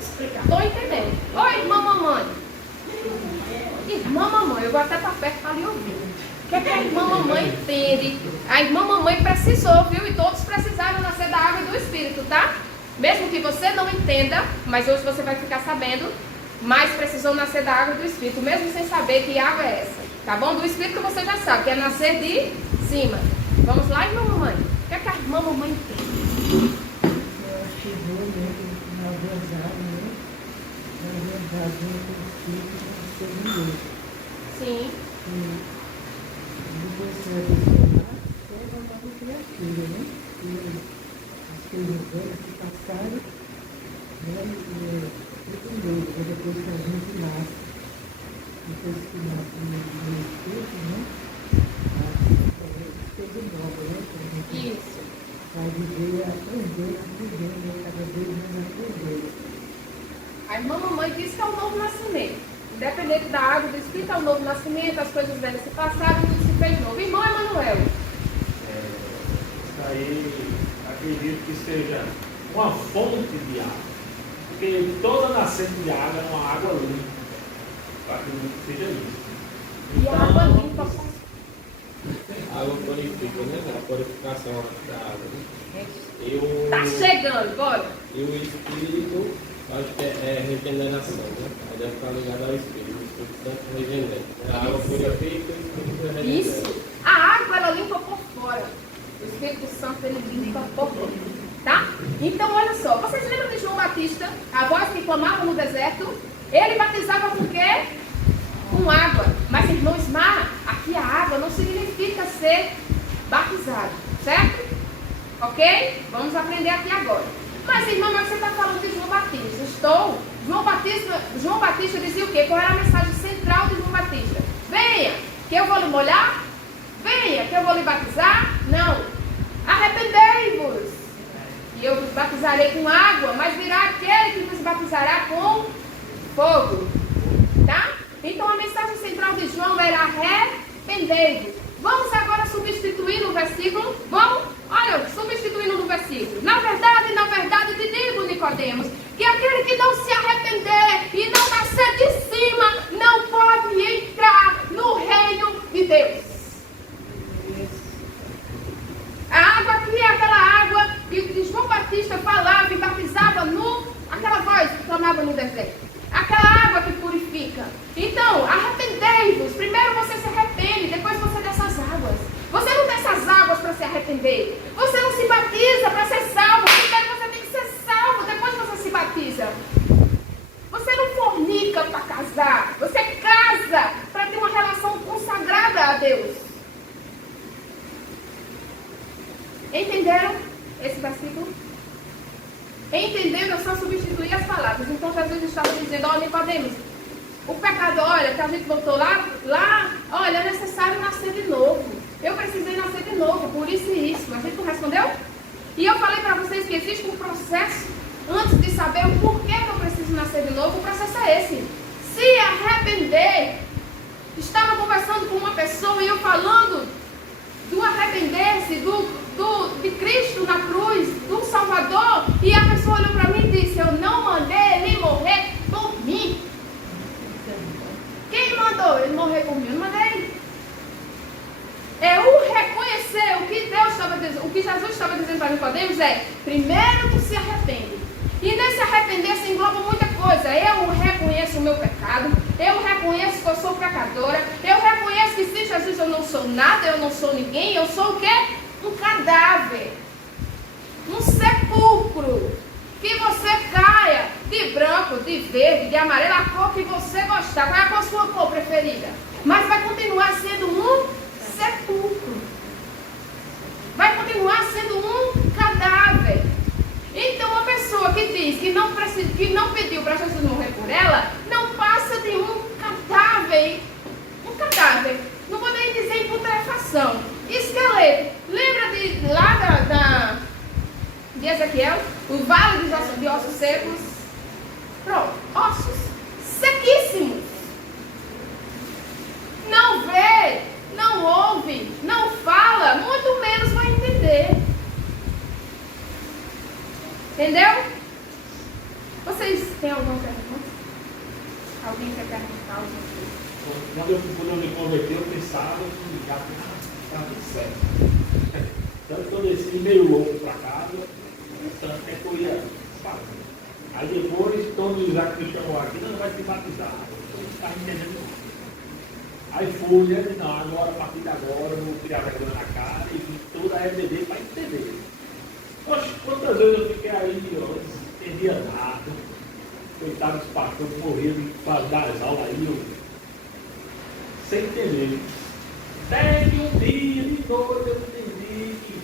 explicar. Estou entendendo. Oi, irmã mamãe. Irmã mamãe, eu vou até para perto para lhe ouvir. O que é que a irmã mamãe entende? A irmã mamãe precisou, viu? E todos precisaram nascer da água e do Espírito, tá? Mesmo que você não entenda, mas hoje você vai ficar sabendo, mas precisou nascer da água e do Espírito, mesmo sem saber que água é essa. Tá bom? Do Espírito você já sabe, que é nascer de cima. Vamos lá, irmã mamãe? O que é que a irmã mamãe entende? Ela chegou mesmo, na verdade, né? Na verdade, o Espírito nasceu de novo. Sim. E besteira, né? As coisas velhas que passaram, né? Muito doido, né? Depois que a gente nasce, depois que nasce no espírito, né? As coisas novas, né? Que a gente Isso. vai viver, aprender, né? Cada vez mais aprender. A irmã mamãe disse que é o novo nascimento. Independente da água do Espírito, é o novo nascimento, as coisas velhas se passaram e tudo se fez novo. Irmão Emanuel. Isso aí, acredito que seja uma fonte de água. Porque toda nascente de água é uma água limpa. Eu acredito que seja isso. E a água limpa. A água purifica, né? A purificação da água. Tá chegando, bora. E o Espírito, acho que é regeneração, né? Aí deve estar ligado ao Espírito. O Espírito Santo regenera. A água purifica e o Espírito regenera. Isso. A água, ela limpa por fora. O Espírito Santo, ele limpa por dentro. Tá? Então, olha só. Vocês lembram de João Batista? A voz que clamava no deserto? Ele batizava com o quê? Com água. Mas, irmão Ismar, aqui a água não significa ser batizado. Certo? Ok? Vamos aprender aqui agora. Mas, irmão, mas você está falando de João Batista. Estou. João Batista dizia o quê? Qual era a mensagem central de João Batista? Venha, que eu vou lhe molhar. Venha, que eu vou lhe batizar. Não. Arrependei-vos. E eu vos batizarei com água, mas virá aquele que vos batizará com fogo. Tá? Então a mensagem central de João era arrependei-vos. Vamos agora substituir no versículo? Vamos? Olha, substituindo no versículo. Na verdade te digo, Nicodemos, que aquele que não se arrepender e não nascer de cima, não pode entrar no reino de Deus. A água aqui é aquela água que João Batista falava e batizava aquela voz que clamava no deserto. Aquela água que purifica. Então, arrependei-vos. Primeiro você se arrepende, depois você desce as águas. Você não desce as águas para se arrepender. Você não se batiza para ser salvo. Primeiro você tem que ser salvo, depois você se batiza. Você não fornica para casar. Você casa para ter uma relação consagrada a Deus. Entenderam esse versículo? Entendendo, eu só substituí as palavras. Então Jesus estava dizendo, ó Nicodemos, o pecado, olha, que a gente voltou lá, olha, é necessário nascer de novo. Eu precisei nascer de novo, por isso e isso. A gente não respondeu? E eu falei para vocês que existe um processo, antes de saber o porquê que eu preciso nascer de novo, o processo é esse. Se arrepender. Estava conversando com uma pessoa e eu falando do arrepender-se, de Cristo na cruz, do Salvador, e a pessoa olhou para mim e disse, eu não mandei ele morrer por mim. Quem mandou ele morrer por mim? Eu não mandei. É o reconhecer o que Deus estava dizendo, o que Jesus estava dizendo para Nicodemos é, primeiro tu se arrepende. E nesse arrepender se engloba muita coisa. Eu reconheço o meu pecado, eu reconheço que eu sou pecadora, eu reconheço que sem Jesus eu não sou nada, eu não sou ninguém, eu sou o quê? Um cadáver, um sepulcro, que você caia de branco, de verde, de amarelo, a cor que você gostar, qual é a sua cor preferida, mas vai continuar sendo um sepulcro, vai continuar sendo um cadáver. Então uma pessoa que diz que não pediu para Jesus morrer por ela, não passa de um cadáver, não vou nem dizer em putrefação, esqueleto. Lembra de lá de Ezequiel, o vale de ossos secos? Pronto, ossos sequíssimos. Não vê, não ouve, não fala, muito menos vai entender. Entendeu? Vocês têm alguma pergunta? Alguém quer perguntar alguma coisa? Quando eu me converti, eu pensava que já estava tudo certo. Tanto que eu desci meio louco para casa, pensando que eu ia fazer. Aí depois, quando o Isaac me chamou aqui, não vai te batizar. Eu não estava entendendo nada. Aí fui, né? Não, agora, a partir de agora, eu vou criar vergonha na cara e vim toda a RBD para entender. Poxa, quantas vezes eu fiquei aí, ó, não entendia nada. Coitado dos pastores morreram para dar as aulas aí, eu, sem entender. Até que um dia de noite eu entendi que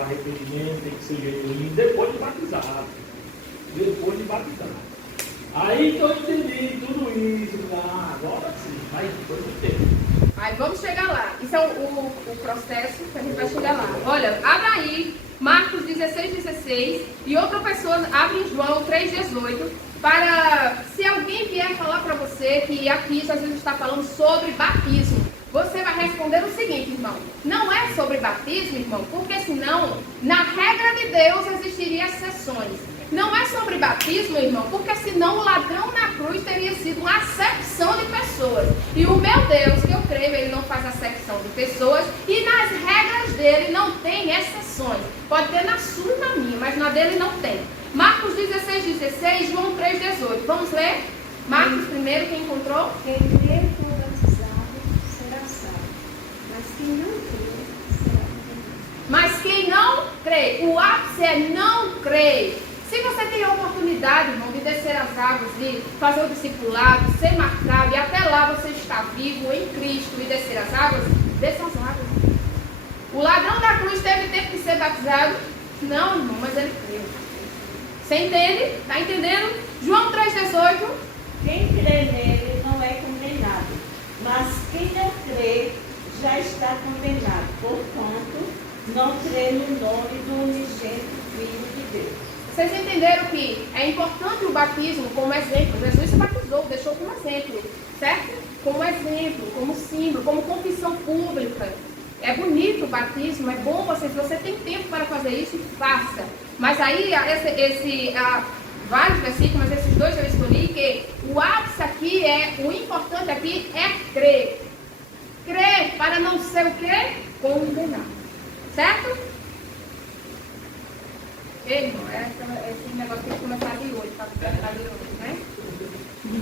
O arrependimento tem que ser genuíno depois de batizado. Depois de batizado. Aí que eu entendi tudo isso. Agora sim, vai depois do tempo. Aí vamos chegar lá. Isso é o processo que a gente vai chegar lá. Olha, abra aí Marcos 16:16 e outra pessoa abre em João 3:18 para, se alguém vier falar para você que aqui Jesus está falando sobre batismo, você vai responder o seguinte, irmão: não é sobre batismo, irmão, porque senão, na regra de Deus, existiriam exceções. Não é sobre batismo, irmão, porque senão o ladrão na cruz teria sido uma acepção de pessoas. E o meu Deus, que eu creio, ele não faz acepção de pessoas, e nas regras dele não tem exceções. Pode ter na sua e na minha, mas na dele não tem. Marcos 16:16, João 3:18. Vamos ler? Marcos primeiro, quem encontrou? Quem crê e for batizado será salvo, mas quem não crê será condenado. Mas quem não crê, o ápice é não crer. Se você tem a oportunidade, irmão, de descer as águas, de fazer o discipulado, ser marcado, e até lá você está vivo em Cristo e descer as águas, desça as águas. O ladrão da cruz teve tempo de ser batizado? Não, irmão, mas ele creu. Você entende? Está entendendo? João 3:18. Quem crê nele não é condenado, mas quem não crê já está condenado, porquanto não crê no nome do unigênito Filho de Deus. Vocês entenderam que é importante o batismo como exemplo? Jesus se batizou, deixou como exemplo, certo? Como exemplo, como símbolo, como confissão pública. É bonito o batismo, é bom você, se você tem tempo para fazer isso, faça. Mas aí, vários versículos, mas esses dois eu escolhi, que o ápice aqui o importante aqui é crer. Crer para não ser o quê? Condenado. Certo? Irmão, esse negócio tem que começar de hoje, para começar de hoje, né?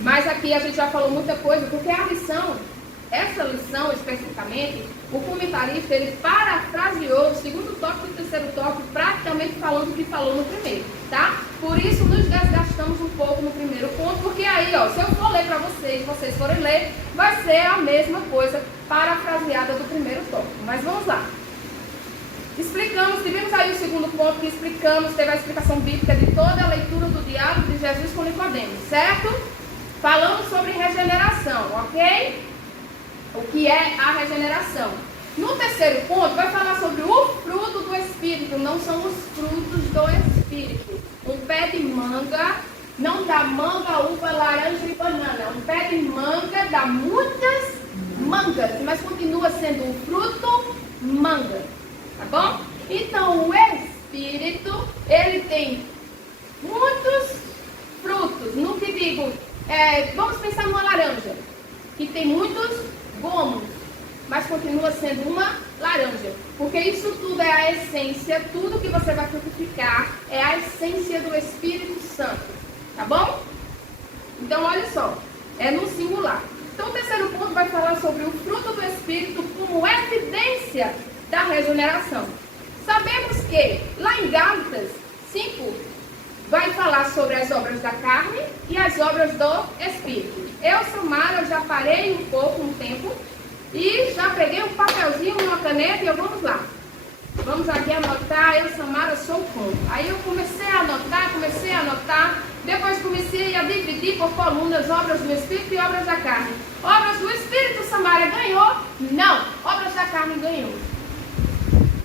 Mas aqui a gente já falou muita coisa, porque a lição, essa lição especificamente, o comentarista, ele parafraseou o segundo tópico e o terceiro tópico, praticamente falando o que falou no primeiro, tá? Por isso nos desgastamos um pouco no primeiro ponto, porque aí, ó, se eu for ler para vocês, vocês forem ler, vai ser a mesma coisa parafraseada do primeiro tópico. Mas vamos lá. Explicamos, tivemos aí o segundo ponto que explicamos, teve a explicação bíblica de toda a leitura do diálogo de Jesus com Nicodemos, certo? Falamos sobre regeneração, ok? O que é a regeneração? No terceiro ponto, vai falar sobre o fruto do Espírito, não são os frutos do Espírito. Um pé de manga não dá manga, uva, laranja e banana. Um pé de manga dá muitas mangas, mas continua sendo um fruto manga. Tá bom? Então, o Espírito, ele tem muitos frutos. No que digo, vamos pensar numa laranja, que tem muitos gomos, mas continua sendo uma laranja. Porque isso tudo é a essência, tudo que você vai frutificar é a essência do Espírito Santo. Tá bom? Então, olha só, é no singular. Então, o terceiro ponto vai falar sobre o fruto do Espírito como evidência da regeneração. Sabemos que lá em Gálatas 5 vai falar sobre as obras da carne e as obras do Espírito. Eu, Samara, já parei um pouco, um tempo, e já peguei um papelzinho, uma caneta e vamos lá. Vamos aqui anotar, eu, Samara, sou como. Aí eu comecei a anotar, depois comecei a dividir por colunas obras do Espírito e obras da carne. Obras do Espírito, Samara, ganhou? Não. Obras da carne ganhou.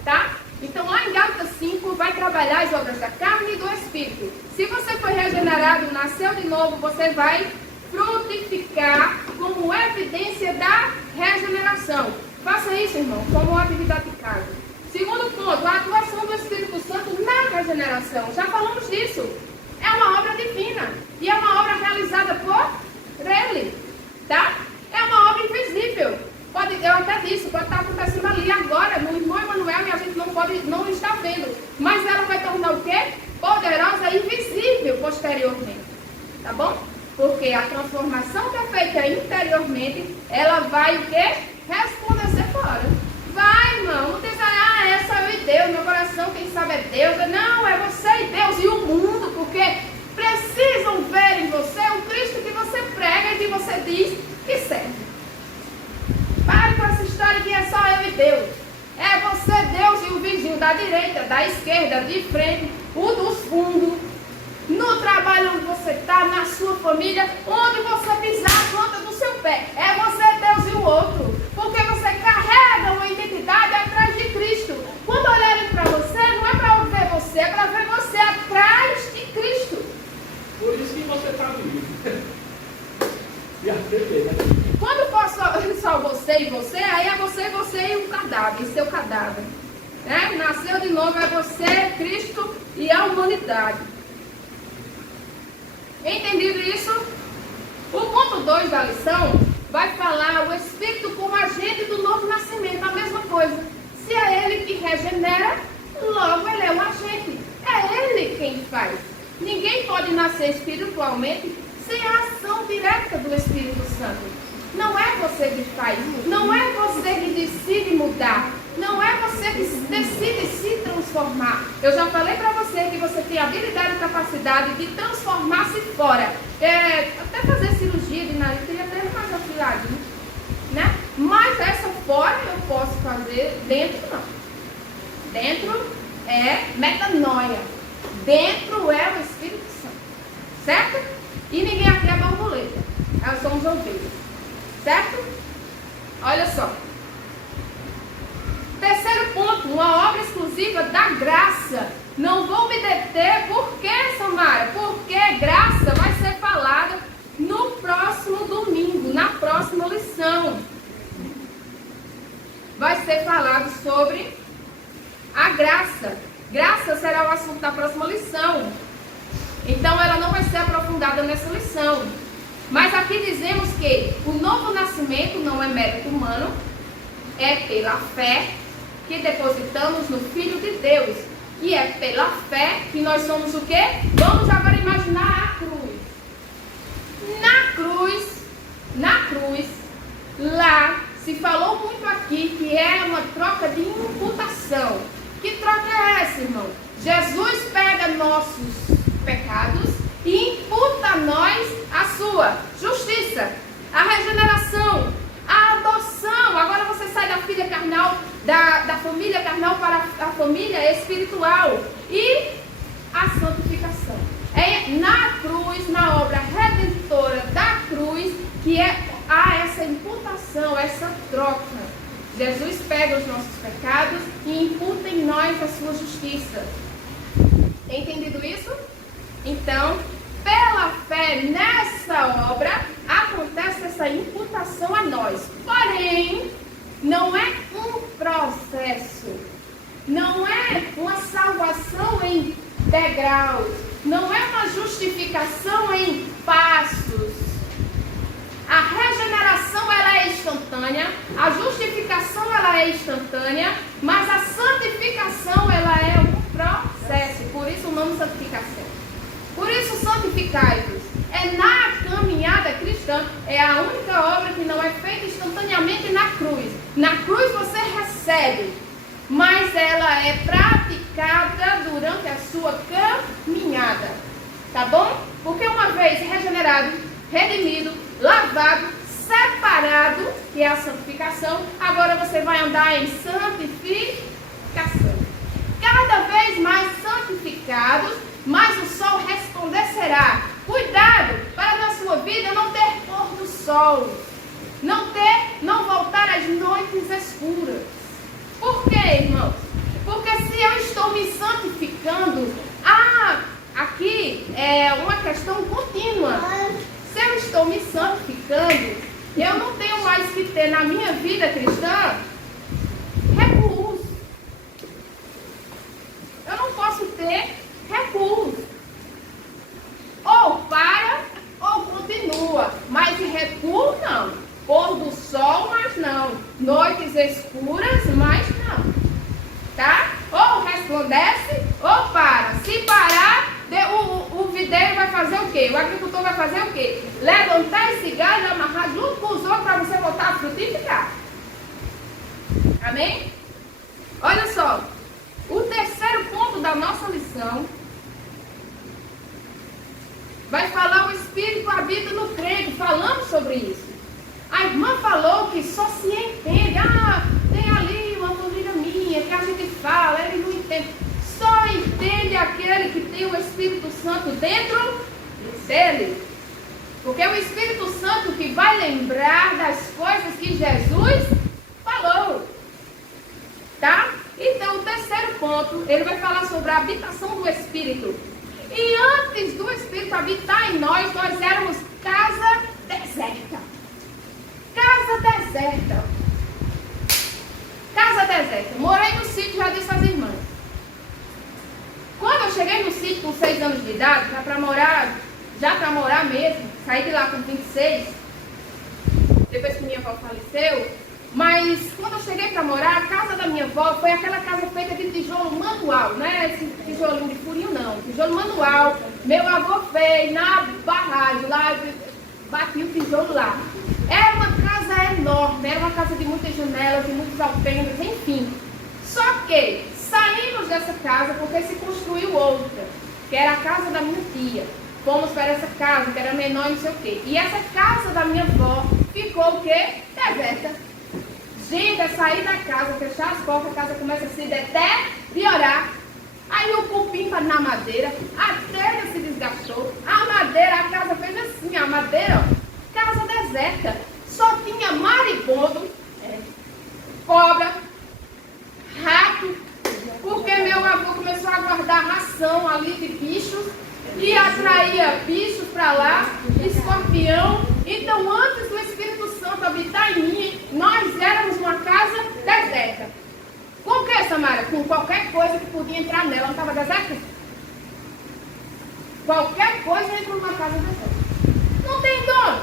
Tá? Então lá em Gálatas 5 vai trabalhar as obras da carne e do Espírito. Se você foi regenerado, nasceu de novo, você vai frutificar como evidência da regeneração. Faça isso, irmão, como uma atividade de casa. Segundo ponto, a atuação do Espírito Santo na regeneração. Já falamos disso. É uma obra divina e é uma obra realizada por ele. Tá? É uma obra invisível. Eu até disse, pode estar acontecendo ali agora, no irmão Emanuel, e a gente não está vendo. Mas ela vai tornar o quê? Poderosa e visível posteriormente. Tá bom? Porque a transformação que é feita interiormente, ela vai o quê? Resplandecer fora. Vai, irmão, não diz, é só eu e Deus, meu coração, quem sabe é Deus. Não, é você e Deus e o mundo, porque precisam ver em você o Cristo que você prega e que você diz que serve. Pare com essa história que é só eu e Deus. É você, Deus e o vizinho da direita, da esquerda, de frente, o dos fundos, no trabalho onde você está, na sua família, onde você pisar a planta do seu pé. É você, Deus e o outro. Porque você carrega uma identidade atrás de Cristo. Quando olharem para você, não é para ver você, é para ver você atrás de Cristo. Por isso que você está vivo. E a TV, né? Quando for só você e você, aí é você e o cadáver, e seu cadáver. Né? Nasceu de novo, é você, Cristo e a humanidade. Entendido isso? O ponto 2 da lição vai falar o Espírito como agente do novo nascimento, a mesma coisa. Se é Ele que regenera, logo Ele é um agente. É Ele quem faz. Ninguém pode nascer espiritualmente sem a ação direta do Espírito Santo. Não é você que faz, não é você que decide mudar, não é você que decide se transformar. Eu já falei para você que você tem habilidade e capacidade de transformar-se fora. Até fazer cirurgia de nariz, queria ter mais afiladinho, né? Mas essa fora eu posso fazer, dentro não. Dentro é metanoia, dentro é o Espírito Santo, certo? E ninguém aqui é borboleta, nós somos ovelhas. Certo? Olha só. Terceiro ponto, uma obra exclusiva da graça. Não vou me deter, por quê, Samara? Porque graça vai ser falada no próximo domingo, na próxima lição. Vai ser falado sobre a graça. Graça será o assunto da próxima lição. Então ela não vai ser aprofundada nessa lição. Mas aqui dizemos que o novo nascimento não é mérito humano, é pela fé que depositamos no Filho de Deus. E é pela fé que nós somos o quê? Vamos agora imaginar a cruz. Na cruz, lá se falou muito aqui que é uma troca de imputação. Que troca é essa, irmão? Jesus pega nossos pecados e imputa a nós a sua justiça, a regeneração, a adoção. Agora você sai da filha carnal, da família carnal para a família espiritual. E a santificação. É na cruz, na obra redentora da cruz, que há essa imputação, essa troca. Jesus pega os nossos pecados e imputa em nós a sua justiça. Entendido isso? Então, pela fé nessa obra, acontece essa imputação a nós. Porém, não é um processo, não é uma salvação em degraus, não é uma justificação em passos. A regeneração ela é instantânea, a justificação ela é instantânea, mas a santificação ela é um processo. Por isso o nome santificação. Por isso santificai-vos. É na caminhada cristã, é a única obra que não é feita instantaneamente na cruz. Na cruz você recebe, mas ela é praticada durante a sua caminhada. Tá bom? Porque uma vez regenerado, redimido, lavado, separado, que é a santificação, agora você vai andar em santificação. Cada vez mais santificados, mas o sol resplandecerá. Cuidado para na sua vida não ter pôr do sol, não voltar às noites escuras. Por quê, irmãos? Porque se eu estou me santificando, aqui é uma questão contínua. Se eu estou me santificando, eu não tenho mais que ter na minha vida cristã recuos. Eu não posso ter recuos. Ou para, ou continua. Mas de recuo, não. Pôr do sol, mas não. Noites escuras, mas não. Tá? Ou resplandece, ou para. Se parar, o videiro vai fazer o quê? O agricultor vai fazer o quê? Levantar esse galho e amarrar junto com os outros para você voltar a frutificar. Amém? Olha só. O terceiro ponto da nossa lição vai falar: o Espírito habita no crente. Falamos sobre isso. A irmã falou que só se entende. Tem ali uma família minha que a gente fala, Espírito Santo dentro dele. Porque é o Espírito Santo que vai lembrar das coisas que Jesus falou. Tá? Então, o terceiro ponto, ele vai falar sobre a habitação do Espírito. E antes do Espírito habitar em nós éramos casa deserta. Casa deserta. Casa deserta. Morei no sítio, já disse às irmãs. Quando eu cheguei no sítio com 6 anos de idade, já para morar mesmo, saí de lá com 26, depois que minha avó faleceu, mas quando eu cheguei para morar, a casa da minha avó foi aquela casa feita de tijolo manual, né? Esse tijolinho de furinho não, tijolo manual. Meu avô fez na barragem, lá, bati o tijolo lá. Era uma casa enorme, era uma casa de muitas janelas, de muitos alpendres, enfim. Só que saímos dessa casa porque se construiu outra, que era a casa da minha tia. Fomos para essa casa, que era menor e não sei o quê. E essa casa da minha avó ficou o quê? Deserta. Gente, é sair da casa, fechar as portas, a casa começa a se deteriorar. Aí o cupim para na madeira, a telha se desgastou, a madeira, a casa fez assim, a madeira, ó, casa deserta. Só tinha maribondo, cobra, rato, porque meu avô começou a guardar ração ali de bichos e atraía bichos para lá, escorpião. Então, antes do Espírito Santo habitar em mim, nós éramos uma casa deserta. Com o que, Samara? Com qualquer coisa que podia entrar nela. Não estava deserta? Qualquer coisa entra numa casa deserta. Não tem dono.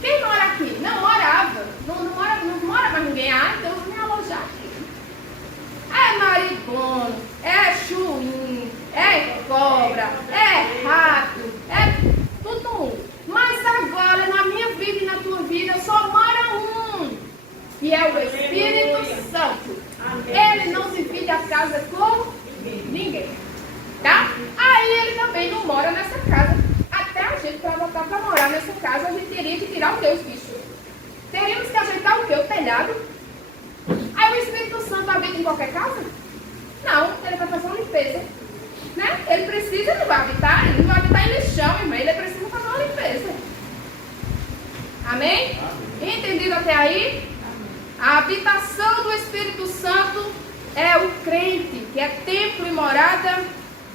Quem mora aqui? Não morava. Não mora mais ninguém. Ah, então eu vou me alojar aqui. É maribondo, é chuim, é cobra, é rato, é todo mundo. Mas agora, na minha vida e na tua vida, só mora um, que é o Espírito Santo. Ele não divide a casa com ninguém, tá? Aí ele também não mora nessa casa. Até a gente, para voltar para morar nessa casa, a gente teria que tirar o que, os bichos? Teríamos que ajeitar o que? O telhado. Aí o Espírito Santo habita em qualquer casa? Não, ele vai fazer uma limpeza. Né? Ele precisa, ele não vai habitar em lixão, irmã. Ele precisa fazer uma limpeza. Amém? Entendido até aí? A habitação do Espírito Santo é o crente, que é templo e morada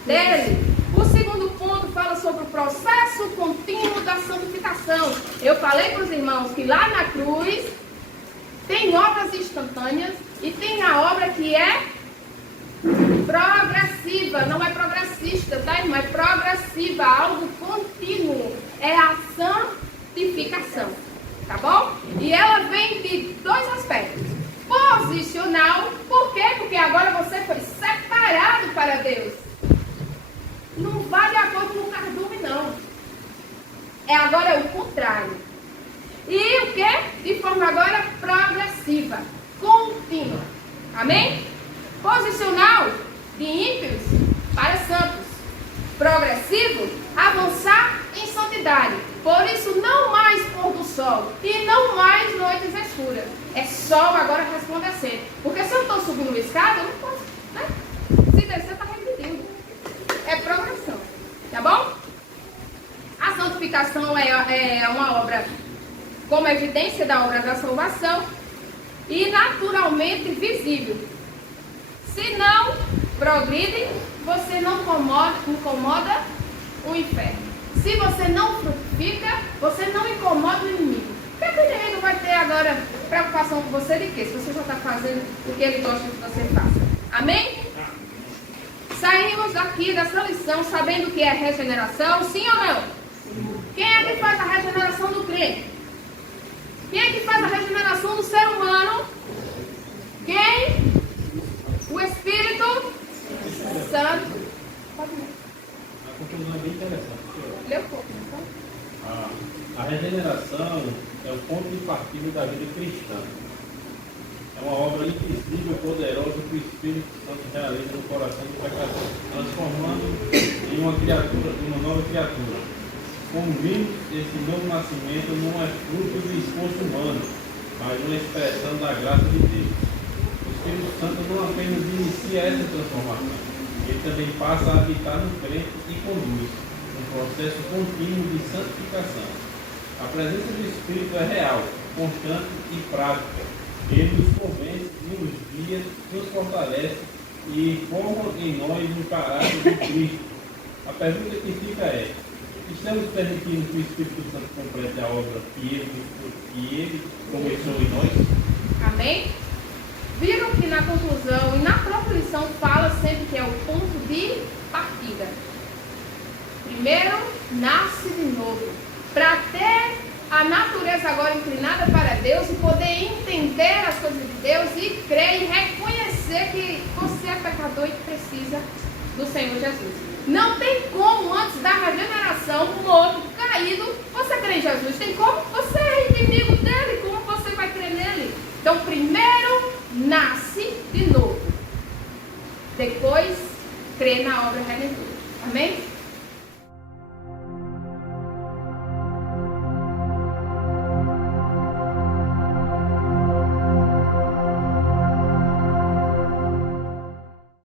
dele. O segundo ponto fala sobre o processo contínuo da santificação. Eu falei para os irmãos que lá na cruz tem obras instantâneas e tem a obra que é progressiva, não é progressista, tá, irmã? É progressiva, algo contínuo. É a santificação, tá bom? E ela vem de 2 aspectos. Posicional, por quê? Porque agora você foi separado para Deus. Não vai de acordo com o cardume, não. Agora é o contrário. E o quê? De forma agora progressiva, contínua. Amém? Posicional, de ímpios para santos. Progressivo, avançar em santidade. Por isso, não mais pôr do sol e não mais noites escuras. É sol agora resplandecendo. Porque se eu estou subindo uma escada, eu não posso, né? Se descer, está repetindo. É progressão. Tá bom? A santificação é uma obra como evidência da obra da salvação e naturalmente visível. Se não progride, você não incomoda o inferno. Se você não frutifica, você não incomoda o inimigo. O que o inimigo vai ter agora preocupação com você de quê? Se você já está fazendo o que ele gosta que você faça. Amém? Saímos daqui dessa lição sabendo o que é regeneração, sim ou não? Sim. Quem é que faz a regeneração do crente? Quem é que faz a regeneração do ser humano? Quem? O Espírito Santo. A conclusão é bem interessante. Lê um pouco, então. A regeneração é o ponto de partida da vida cristã. É uma obra invisível e poderosa que o Espírito Santo realiza no coração do pecador, transformando em uma nova criatura. Como vimos, esse novo nascimento não é fruto do esforço humano, mas uma expressão da graça de Deus. O Espírito Santo não apenas inicia essa transformação, ele também passa a habitar no crente e conduz um processo contínuo de santificação. A presença do Espírito é real, constante e prática. Ele nos convence, nos guia, nos fortalece e forma em nós um caráter de Cristo. A pergunta que fica é: estamos permitindo que o Espírito Santo complete a obra que ele começou em nós? Amém? Viram que na conclusão e na própria lição fala sempre que é o ponto de partida. Primeiro, nasce de novo. Para ter a natureza agora inclinada para Deus e poder entender as coisas de Deus e crer e reconhecer que você é pecador e precisa do Senhor Jesus. Não tem como, antes da regeneração, morto, caído, você crer em Jesus. Tem como? Você é inimigo dele. Como você vai crer nele? Então, primeiro, nasce de novo. Depois, crê na obra redentora. Amém?